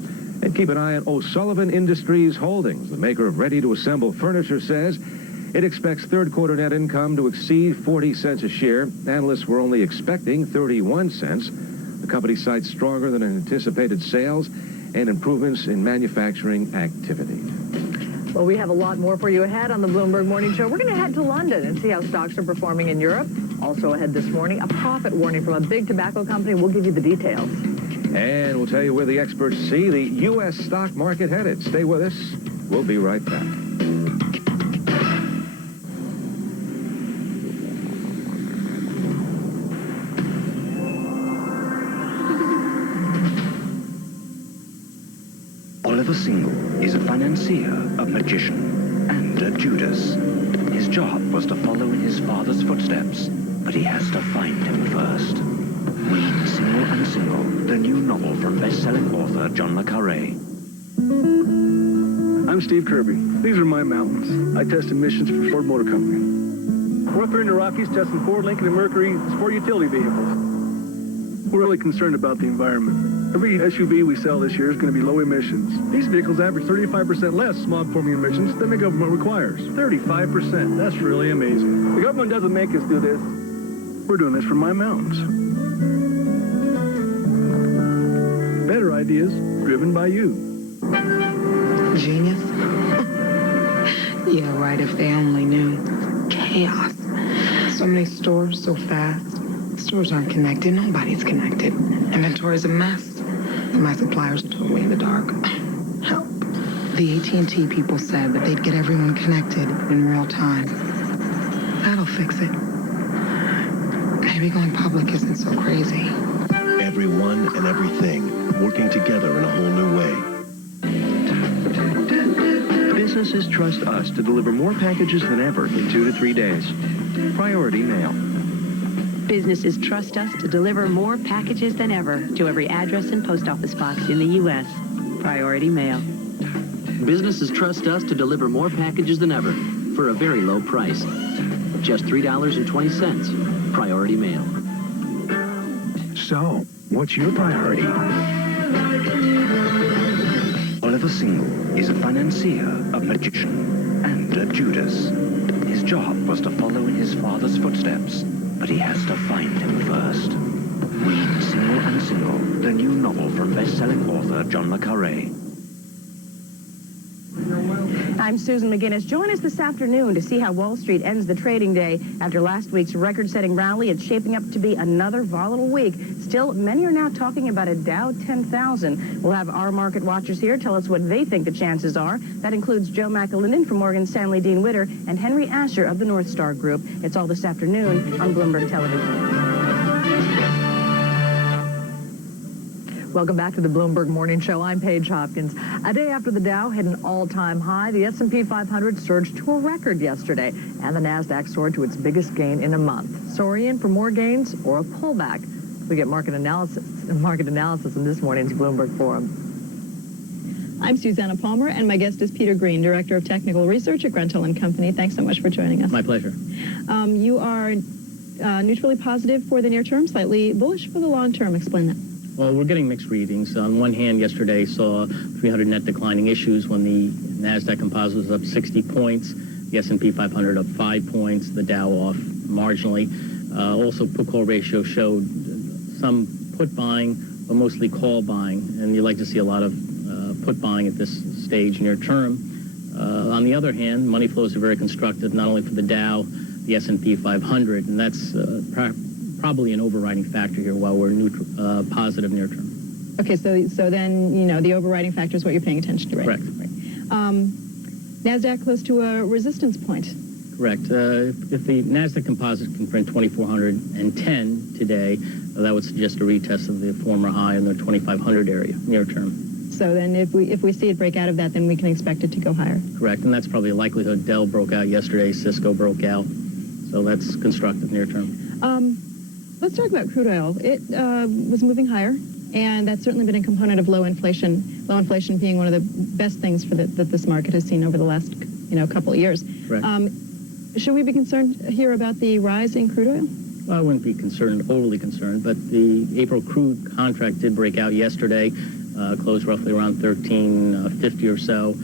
And keep an eye on O'Sullivan Industries Holdings. The maker of ready-to-assemble furniture says it expects third quarter net income to exceed 40 cents a share. Analysts were only expecting 31 cents. The company cites stronger than anticipated sales and improvements in manufacturing activity. Well, we have a lot more for you ahead on the Bloomberg Morning Show. We're going to head to London and see how stocks are performing in Europe. Also ahead this morning, a profit warning from a big tobacco company. We'll give you the details. And we'll tell you where the experts see the U.S. stock market headed. Stay with us. We'll be right back. Oliver Single is a financier, a magician, and a Judas. His job was to follow in his father's footsteps, but he has to find him first. Read Single and Single, the new novel from best-selling author John le Carré. I'm Steve Kirby. These are my mountains. I test emissions for Ford Motor Company. We're up here in the Rockies testing Ford, Lincoln, and Mercury sport utility vehicles. We're really concerned about the environment. Every SUV we sell this year is going to be low emissions. These vehicles average 35% less smog-forming emissions than the government requires. 35%. That's really amazing. The government doesn't make us do this. We're doing this for my mountains. Better ideas driven by you. Genius? Yeah, right, if they only knew. Chaos. So many stores, so fast. Stores aren't connected. Nobody's connected. Inventory's a mess. My suppliers are totally in the dark. Help. The AT&T people said that they'd get everyone connected in real time. That'll fix it. Maybe going public isn't so crazy. Everyone and everything working together in a whole new way. Businesses trust us to deliver more packages than ever in 2 to 3 days. Priority Mail. Businesses trust us to deliver more packages than ever to every address and post office box in the U.S. Priority Mail. Businesses trust us to deliver more packages than ever for a very low price. Just $3.20. Priority Mail. So, what's your priority? Oliver Single is a financier, a magician, and a Judas. His job was to follow in his father's footsteps, but he has to find him first. Read Single and Single, the new novel from best-selling author John le Carré. I'm Susan McGinnis. Join us this afternoon to see how Wall Street ends the trading day. After last week's record-setting rally, it's shaping up to be another volatile week. Still, many are now talking about a Dow 10,000. We'll have our market watchers here tell us what they think the chances are. That includes Joe McAlinden from Morgan Stanley, Dean Witter, and Henry Asher of the North Star Group. It's all this afternoon on Bloomberg Television. Welcome back to the Bloomberg Morning Show. I'm Paige Hopkins. A day after the Dow hit an all-time high, the S&P 500 surged to a record yesterday, and the NASDAQ soared to its biggest gain in a month. So are you in for more gains or a pullback? We get market analysis in this morning's Bloomberg Forum. I'm Susanna Palmer, and my guest is Peter Green, Director of Technical Research at Gruntel & Company. Thanks so much for joining us. My pleasure. You are neutrally positive for the near term, slightly bullish for the long term. Explain that. Well, we're getting mixed readings. On one hand, yesterday saw 300 net declining issues when the NASDAQ composite was up 60 points, the S&P 500 up 5 points, the Dow off marginally. Also, put-call ratio showed some put buying, but mostly call buying, and you like to see a lot of put buying at this stage near term. On the other hand, money flows are very constructive, not only for the Dow, the S&P 500, and that's probably an overriding factor here while we're positive near term. Okay, so then, you know, the overriding factor is what you're paying attention to, right? Correct. Right. NASDAQ close to a resistance point. Correct. If the NASDAQ composite can print 2,410 today, that would suggest a retest of the former high in the 2,500 area near term. So then if we see it break out of that, then we can expect it to go higher. Correct, and that's probably a likelihood. Dell broke out yesterday, Cisco broke out, so that's constructive near term. Let's talk about crude oil. It was moving higher, and that's certainly been a component of low inflation. Low inflation being one of the best things that this market has seen over the last couple of years. Correct. Should we be concerned here about the rise in crude oil? Well, I wouldn't be overly concerned, but the April crude contract did break out yesterday, closed roughly around $13.50 or so.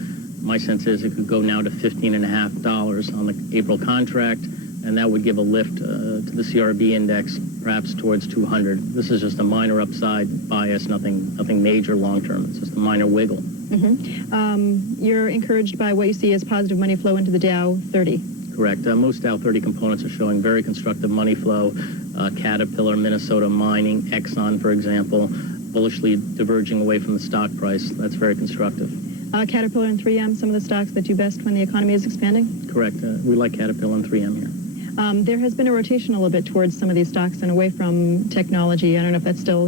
My sense is it could go now to $15.50 on the April contract, and that would give a lift to the CRB index, perhaps towards 200. This is just a minor upside bias, nothing major long-term. It's just a minor wiggle. Mm-hmm. You're encouraged by what you see as positive money flow into the Dow 30. Correct. Most Dow 30 components are showing very constructive money flow. Caterpillar, Minnesota Mining, Exxon, for example, bullishly diverging away from the stock price. That's very constructive. Caterpillar and 3M, some of the stocks that do best when the economy is expanding? Correct. We like Caterpillar and 3M here. There has been a rotation a little bit towards some of these stocks and away from technology. I don't know if that's still,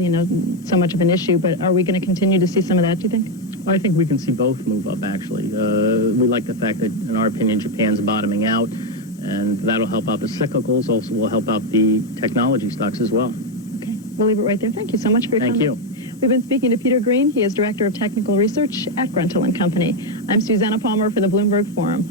so much of an issue, but are we going to continue to see some of that, do you think? Well, I think we can see both move up, actually. We like the fact that, in our opinion, Japan's bottoming out, and that'll help out the cyclicals, also will help out the technology stocks as well. Okay. We'll leave it right there. Thank you so much for your comment. Thank you. We've been speaking to Peter Green. He is Director of Technical Research at Gruntel & Company. I'm Susanna Palmer for the Bloomberg Forum.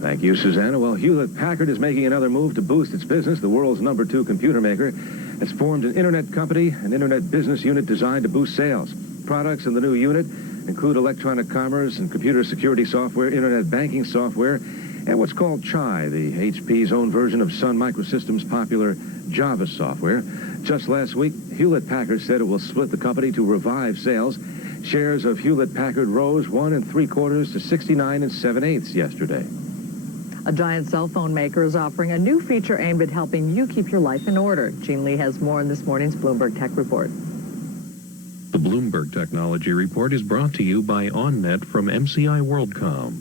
Thank you, Susanna. Well, Hewlett-Packard is making another move to boost its business. The world's #2 computer maker has formed an internet company, an internet business unit designed to boost sales. Products in the new unit include electronic commerce and computer security software, internet banking software, and what's called Chai, the HP's own version of Sun Microsystems' popular Java software. Just last week, Hewlett-Packard said it will split the company to revive sales. Shares of Hewlett-Packard rose 1 3/4 to 69 7/8 yesterday. A giant cell phone maker is offering a new feature aimed at helping you keep your life in order. Gene Lee has more in this morning's Bloomberg Tech Report. The Bloomberg Technology Report is brought to you by OnNet from MCI WorldCom.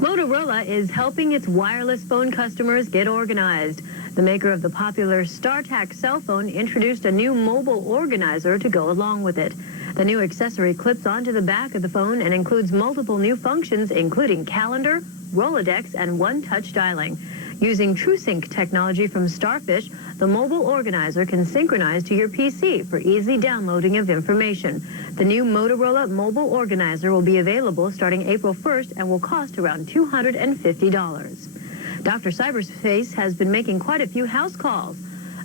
Motorola is helping its wireless phone customers get organized. The maker of the popular StarTAC cell phone introduced a new mobile organizer to go along with it. The new accessory clips onto the back of the phone and includes multiple new functions, including calendar, Rolodex, and one-touch dialing. Using TrueSync technology from Starfish, the mobile organizer can synchronize to your PC for easy downloading of information. The new Motorola mobile organizer will be available starting April 1st and will cost around $250. Dr. Cyberspace has been making quite a few house calls.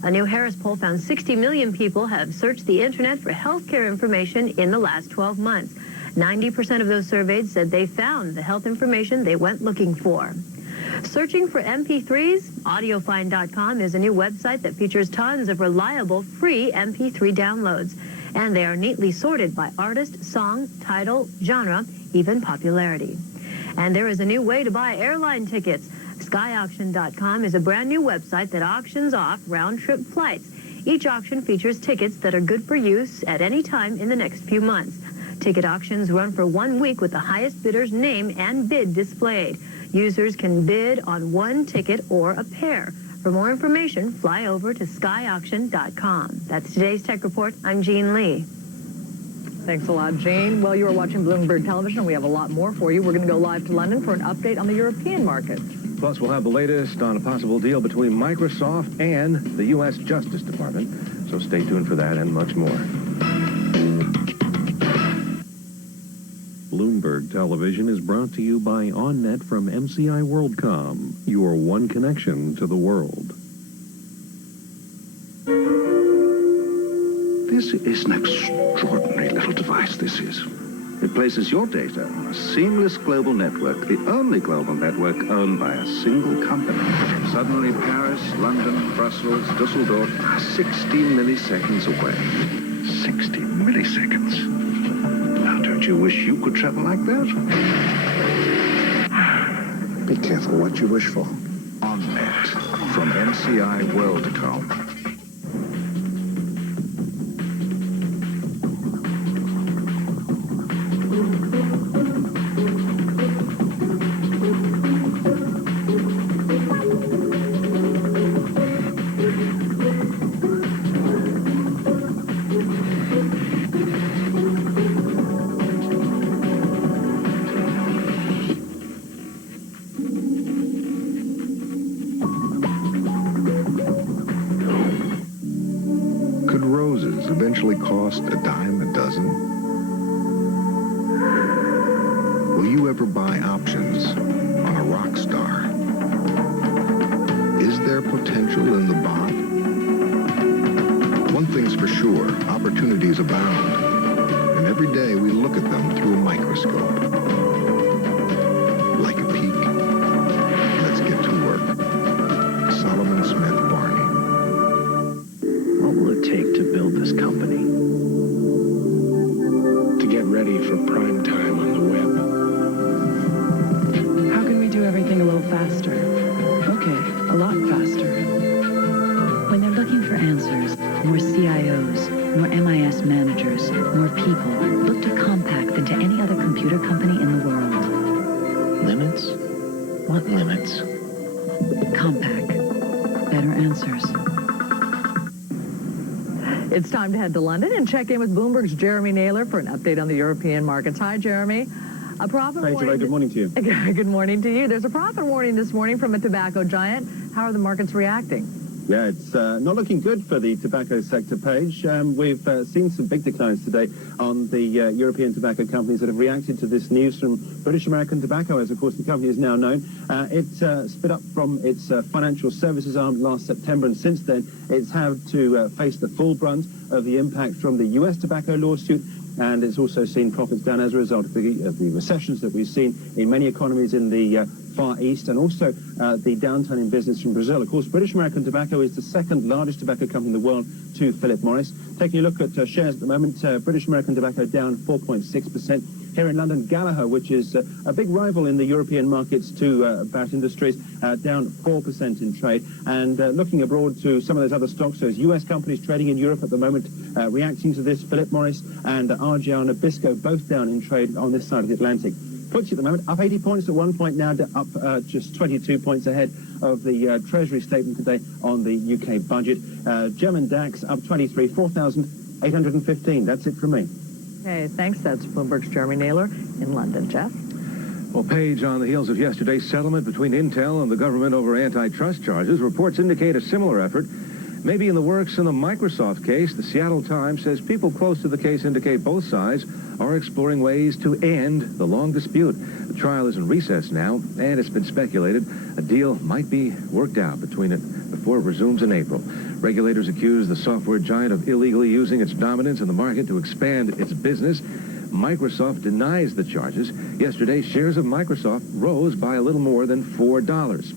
A new Harris poll found 60 million people have searched the internet for healthcare information in the last 12 months. 90% of those surveyed said they found the health information they went looking for. Searching for MP3s? Audiofind.com is a new website that features tons of reliable free MP3 downloads. And they are neatly sorted by artist, song, title, genre, even popularity. And there is a new way to buy airline tickets. SkyAuction.com is a brand new website that auctions off round-trip flights. Each auction features tickets that are good for use at any time in the next few months. Ticket auctions run for 1 week with the highest bidder's name and bid displayed. Users can bid on one ticket or a pair. For more information, fly over to SkyAuction.com. That's today's Tech Report. I'm Jean Lee. Thanks a lot, Jean. Well, you are watching Bloomberg Television. We have a lot more for you. We're going to go live to London for an update on the European market. Plus, we'll have the latest on a possible deal between Microsoft and the U.S. Justice Department. So stay tuned for that and much more. Bloomberg Television is brought to you by OnNet from MCI WorldCom, your one connection to the world. This is an extraordinary little device, this is. It places your data on a seamless global network, the only global network owned by a single company. Suddenly Paris, London, Brussels, Dusseldorf are 60 milliseconds away. 60 milliseconds? Now, don't you wish you could travel like that? Be careful what you wish for. OnNet from MCI WorldCom. Eventually cost a dime a dozen? Will you ever buy options on a rock star? Is there potential in the bot? One thing's for sure, opportunities abound. And every day we look at them through a microscope. Like a peek. Let's get to work. Solomon Smith Barney. What will it take to build this company? To get ready for prime time on the web. How can we do everything a little faster? Okay, a lot faster. When they're looking for answers, more CIOs, more MIS managers, more people, look to Compaq than to any other computer company in the world. Limits? What limits? Compaq. Better answers. It's time to head to London and check in with Bloomberg's Jeremy Naylor for an update on the European markets. Hi, Jeremy. A profit warning. Hi, good morning to you. Good morning to you. There's a profit warning this morning from a tobacco giant. How are the markets reacting? Yeah, it's not looking good for the tobacco sector, Paige. We've seen some big declines today on the European tobacco companies that have reacted to this news from British American Tobacco, as of course the company is now known. It split up from its financial services arm last September, and since then it's had to face the full brunt of the impact from the U.S. tobacco lawsuit, and it's also seen profits down as a result of the recessions that we've seen in many economies in the Far East, and also the downturn in business from Brazil. Of course, British American Tobacco is the second largest tobacco company in the world to Philip Morris. Taking a look at shares at the moment, British American Tobacco down 4.6%. Here in London, Gallagher, which is a big rival in the European markets to Bat Industries, down 4% in trade. And looking abroad to some of those other stocks, those US companies trading in Europe at the moment, reacting to this, Philip Morris and RGL and Nabisco both down in trade on this side of the Atlantic. FTSE at the moment up 80 points at one point, now up just 22 points ahead of the Treasury statement today on the UK budget. German DAX up 23, 4,815. That's it from me. Okay, thanks. That's Bloomberg's Jeremy Naylor in London. Jeff? Well, Paige, on the heels of yesterday's settlement between Intel and the government over antitrust charges, reports indicate a similar effort may be in the works in the Microsoft case. The Seattle Times says people close to the case indicate both sides are exploring ways to end the long dispute. The trial is in recess now, and it's been speculated a deal might be worked out between it before it resumes in April. Regulators accuse the software giant of illegally using its dominance in the market to expand its business. Microsoft denies the charges. Yesterday, shares of Microsoft rose by a little more than $4.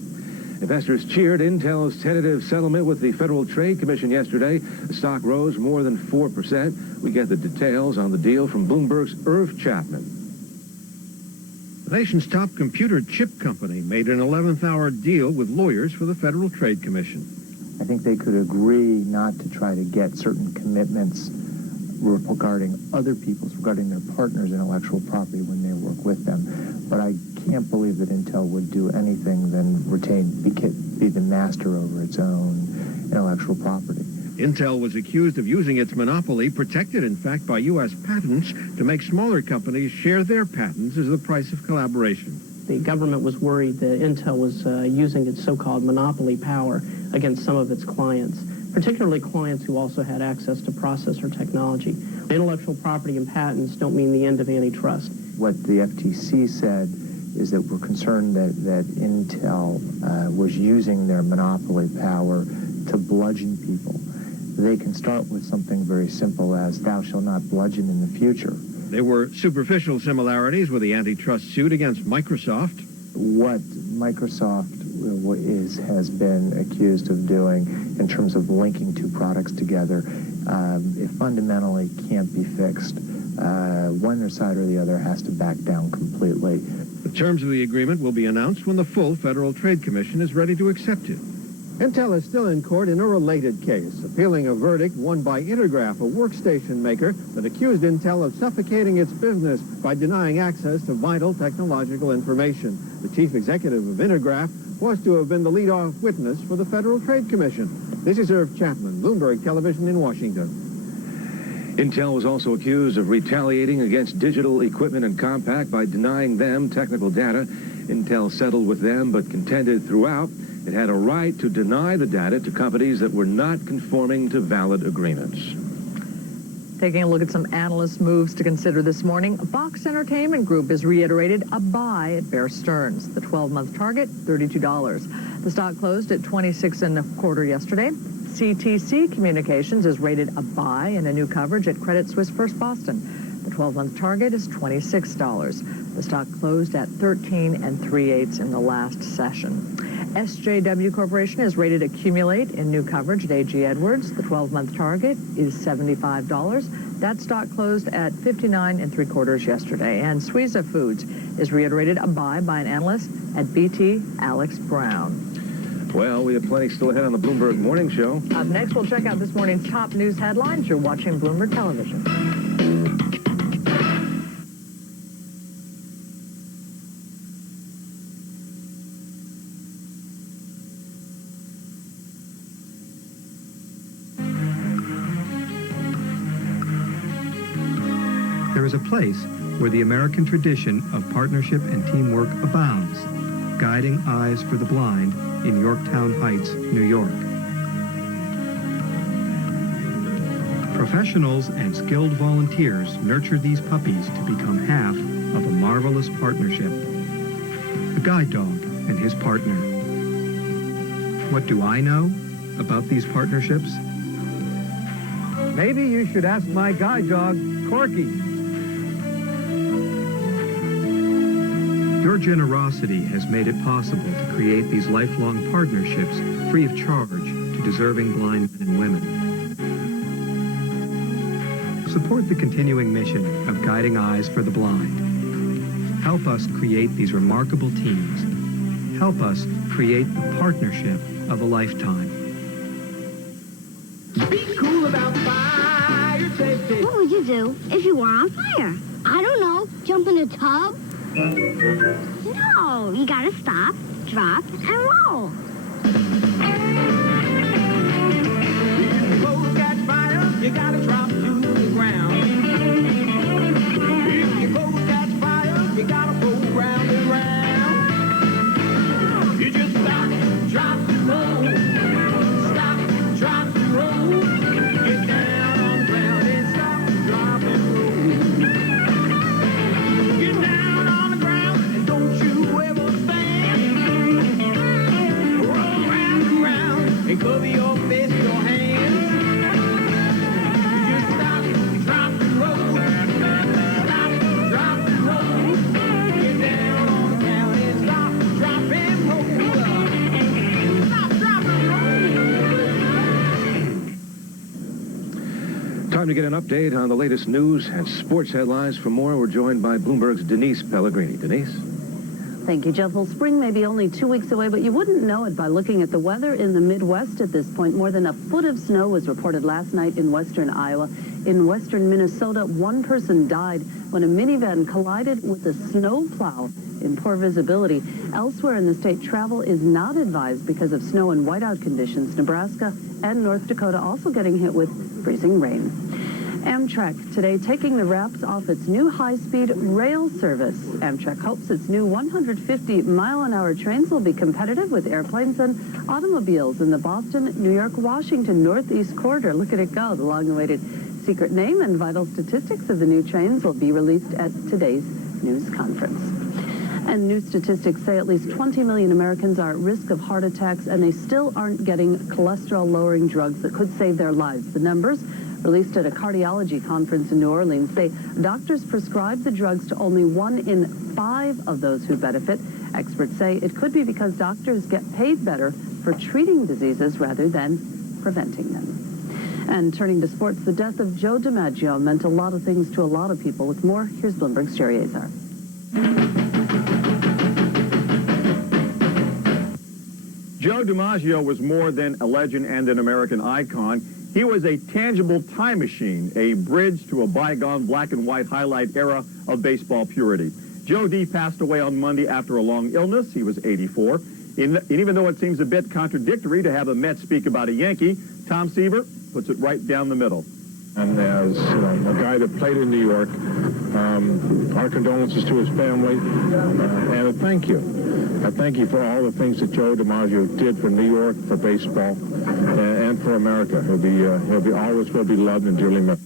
Investors cheered Intel's tentative settlement with the Federal Trade Commission yesterday. The stock rose more than 4%. We get the details on the deal from Bloomberg's Irv Chapman. The nation's top computer chip company made an 11th-hour deal with lawyers for the Federal Trade Commission. I think they could agree not to try to get certain commitments regarding other people's, regarding their partners' intellectual property when they work with them. But I can't believe that Intel would do anything than be the master over its own intellectual property. Intel was accused of using its monopoly, protected in fact by U.S. patents, to make smaller companies share their patents as the price of collaboration. The government was worried that Intel was using its so-called monopoly power against some of its clients, particularly clients who also had access to processor technology. Intellectual property and patents don't mean the end of antitrust. What the FTC said is that we're concerned that Intel was using their monopoly power to bludgeon people. They can start with something very simple as "thou shalt not bludgeon in the future." There were superficial similarities with the antitrust suit against Microsoft. What Microsoft has been accused of doing in terms of linking two products together, it fundamentally can't be fixed. One side or the other has to back down completely. The terms of the agreement will be announced when the full Federal Trade Commission is ready to accept it. Intel is still in court in a related case, appealing a verdict won by Intergraph, a workstation maker that accused Intel of suffocating its business by denying access to vital technological information. The chief executive of Intergraph was to have been the lead-off witness for the Federal Trade Commission. This is Irv Chapman, Bloomberg Television in Washington. Intel was also accused of retaliating against Digital Equipment and Compaq by denying them technical data. Intel settled with them but contended throughout it had a right to deny the data to companies that were not conforming to valid agreements. Taking a look at some analyst moves to consider this morning, Fox Entertainment Group has reiterated a buy at Bear Stearns. The 12-month target, $32. The stock closed at $26.25 yesterday. CTC Communications is rated a buy in a new coverage at Credit Suisse First Boston. The 12-month target is $26. The stock closed at 13 3/8 in the last session. SJW Corporation is rated accumulate in new coverage at AG Edwards. The 12-month target is $75. That stock closed at 59 3/4 yesterday. And Suiza Foods is reiterated a buy by an analyst at BT, Alex Brown. Well, we have plenty still ahead on the Bloomberg Morning Show. Up next, we'll check out this morning's top news headlines. You're watching Bloomberg Television. There is a place where the American tradition of partnership and teamwork abounds. Guiding Eyes for the Blind in Yorktown Heights, New York. Professionals and skilled volunteers nurture these puppies to become half of a marvelous partnership. A guide dog and his partner. What do I know about these partnerships? Maybe you should ask my guide dog, Corky. Your generosity has made it possible to create these lifelong partnerships free of charge to deserving blind men and women. Support the continuing mission of Guiding Eyes for the Blind. Help us create these remarkable teams. Help us create the partnership of a lifetime. Be cool about fire safety. What would you do if you were on fire? I don't know. Jump in a tub? No, you gotta stop, drop, and roll. If your clothes catch fire, you gotta drop to the ground. If your clothes catch fire, you gotta go round and round. You just stop, drop, and roll. Stop, drop, and roll. Get down on the ground and stop, drop, and roll. Get down on the ground and don't you ever stand. Roll round and round and cover your face with your hands. You just to get an update on the latest news and sports headlines. For more, we're joined by Bloomberg's Denise Pellegrini. Denise? Thank you, Jeff. Well, spring may be only 2 weeks away, but you wouldn't know it by looking at the weather in the Midwest at this point. More than a foot of snow was reported last night in western Iowa. In western Minnesota, one person died when a minivan collided with a snow plow in poor visibility. Elsewhere in the state, travel is not advised because of snow and whiteout conditions. Nebraska and North Dakota also getting hit with freezing rain. Amtrak today taking the wraps off its new high-speed rail service. Amtrak hopes its new 150-mile-an-hour trains will be competitive with airplanes and automobiles in the Boston, New York, Washington Northeast corridor. Look at it go. The long-awaited secret name and vital statistics of the new trains will be released at today's news conference. And new statistics say at least 20 million Americans are at risk of heart attacks, and they still aren't getting cholesterol-lowering drugs that could save their lives. The numbers, released at a cardiology conference in New Orleans, say doctors prescribe the drugs to only 1 in 5 of those who benefit. Experts say it could be because doctors get paid better for treating diseases rather than preventing them. And turning to sports, the death of Joe DiMaggio meant a lot of things to a lot of people. With more, here's Bloomberg's Jerry Azar. Joe DiMaggio was more than a legend and an American icon. He was a tangible time machine, a bridge to a bygone black and white highlight era of baseball purity. Joe D passed away on Monday after a long illness. He was 84. And even though it seems a bit contradictory to have a Met speak about a Yankee, Tom Seaver puts it right down the middle. And as a guy that played in New York, our condolences to his family, and a thank you. I thank you for all the things that Joe DiMaggio did for New York, for baseball, and for America. He'll always will be loved and dearly missed.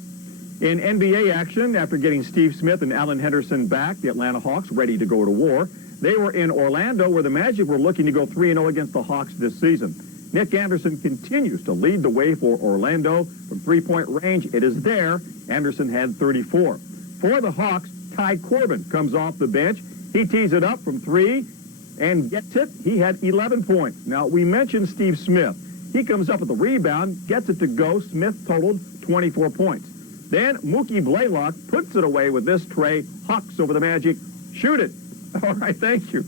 In NBA action, after getting Steve Smith and Alan Henderson back, the Atlanta Hawks ready to go to war. They were in Orlando, where the Magic were looking to go 3-0 against the Hawks this season. Nick Anderson continues to lead the way for Orlando from three-point range. It is there. Anderson had 34. For the Hawks, Ty Corbin comes off the bench. He tees it up from 3 and gets it. He had 11 points. Now, we mentioned Steve Smith. He comes up with the rebound, gets it to go. Smith totaled 24 points. Then Mookie Blaylock puts it away with this tray. Hawks over the Magic. Shoot it. All right, thank you.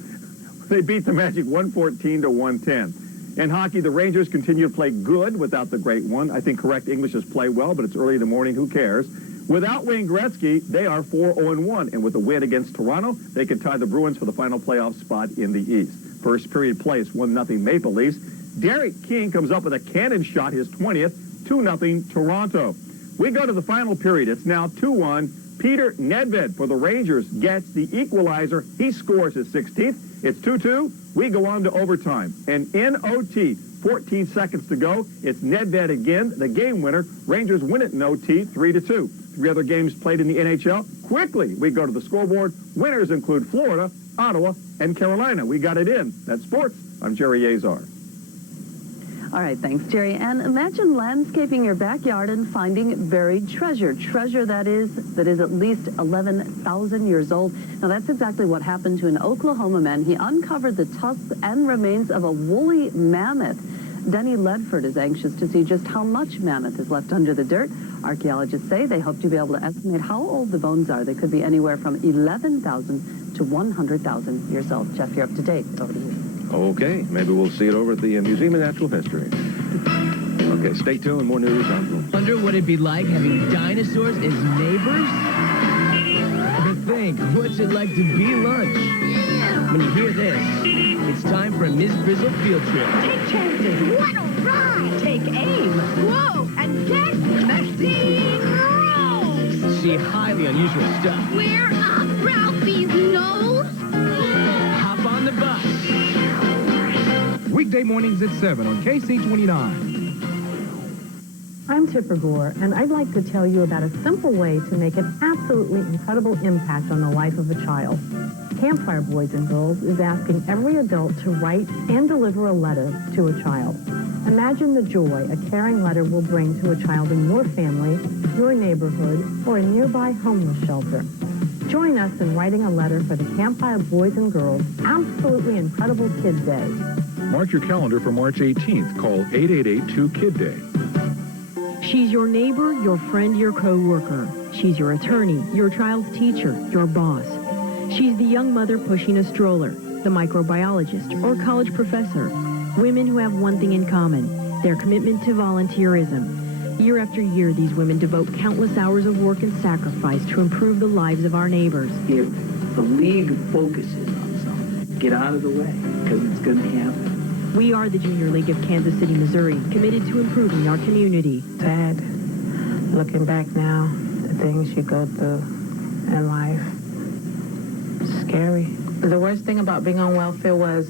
They beat the Magic 114-110. In hockey, the Rangers continue to play good without the great one. I think correct English is play well, but it's early in the morning. Who cares? Without Wayne Gretzky, they are 4-0-1. And with a win against Toronto, they can tie the Bruins for the final playoff spot in the East. First period play is 1-0 Maple Leafs. Derek King comes up with a cannon shot, his 20th, 2-0 Toronto. We go to the final period. It's now 2-1. Peter Nedved for the Rangers gets the equalizer. He scores his 16th. It's 2-2. We go on to overtime. And in OT, 14 seconds to go. It's Nedved again, the game winner. Rangers win it in OT, 3-2. 3 other games played in the NHL. Quickly, we go to the scoreboard. Winners include Florida, Ottawa, and Carolina. We got it in. That's sports. I'm Jerry Azar. All right, thanks, Jerry. And imagine landscaping your backyard and finding buried treasure. Treasure that is at least 11,000 years old. Now, that's exactly what happened to an Oklahoma man. He uncovered the tusks and remains of a woolly mammoth. Denny Ledford is anxious to see just how much mammoth is left under the dirt. Archaeologists say they hope to be able to estimate how old the bones are. They could be anywhere from 11,000 to 100,000 years old. Jeff, you're up to date. Over to you. Okay, maybe we'll see it over at the Museum of Natural History. Okay, stay tuned. More news on Bloomberg. Wonder what it'd be like having dinosaurs as neighbors? But think, what's it like to be lunch? When you hear this, it's time for a Ms. Frizzle field trip. Take chances. What a ride. Take aim. Whoa, and get messy rolls. See highly unusual stuff. We're up Ralphie's nose. Hop on the bus. Weekday mornings at 7 on KC29. I'm Tipper Gore, and I'd like to tell you about a simple way to make an absolutely incredible impact on the life of a child. Campfire Boys and Girls is asking every adult to write and deliver a letter to a child. Imagine the joy a caring letter will bring to a child in your family, your neighborhood, or a nearby homeless shelter. Join us in writing a letter for the Campfire Boys and Girls Absolutely Incredible Kid Day. Mark your calendar for March 18th. Call 888-2-KID-DAY. She's your neighbor, your friend, your co-worker. She's your attorney, your child's teacher, your boss. She's the young mother pushing a stroller, the microbiologist, or college professor. Women who have one thing in common, their commitment to volunteerism. Year after year, these women devote countless hours of work and sacrifice to improve the lives of our neighbors. If the league focuses on something, get out of the way, because it's going to happen. We are the Junior League of Kansas City, Missouri, committed to improving our community. Sad, looking back now, the things you go through in life, scary. The worst thing about being on welfare was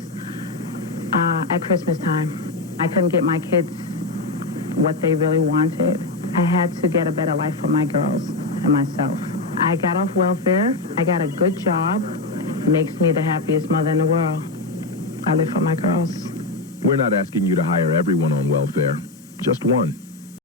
at Christmas time. I couldn't get my kids what they really wanted. I had to get a better life for my girls and myself. I got off welfare. I got a good job. Makes me the happiest mother in the world. I live for my girls. We're not asking you to hire everyone on welfare, just one.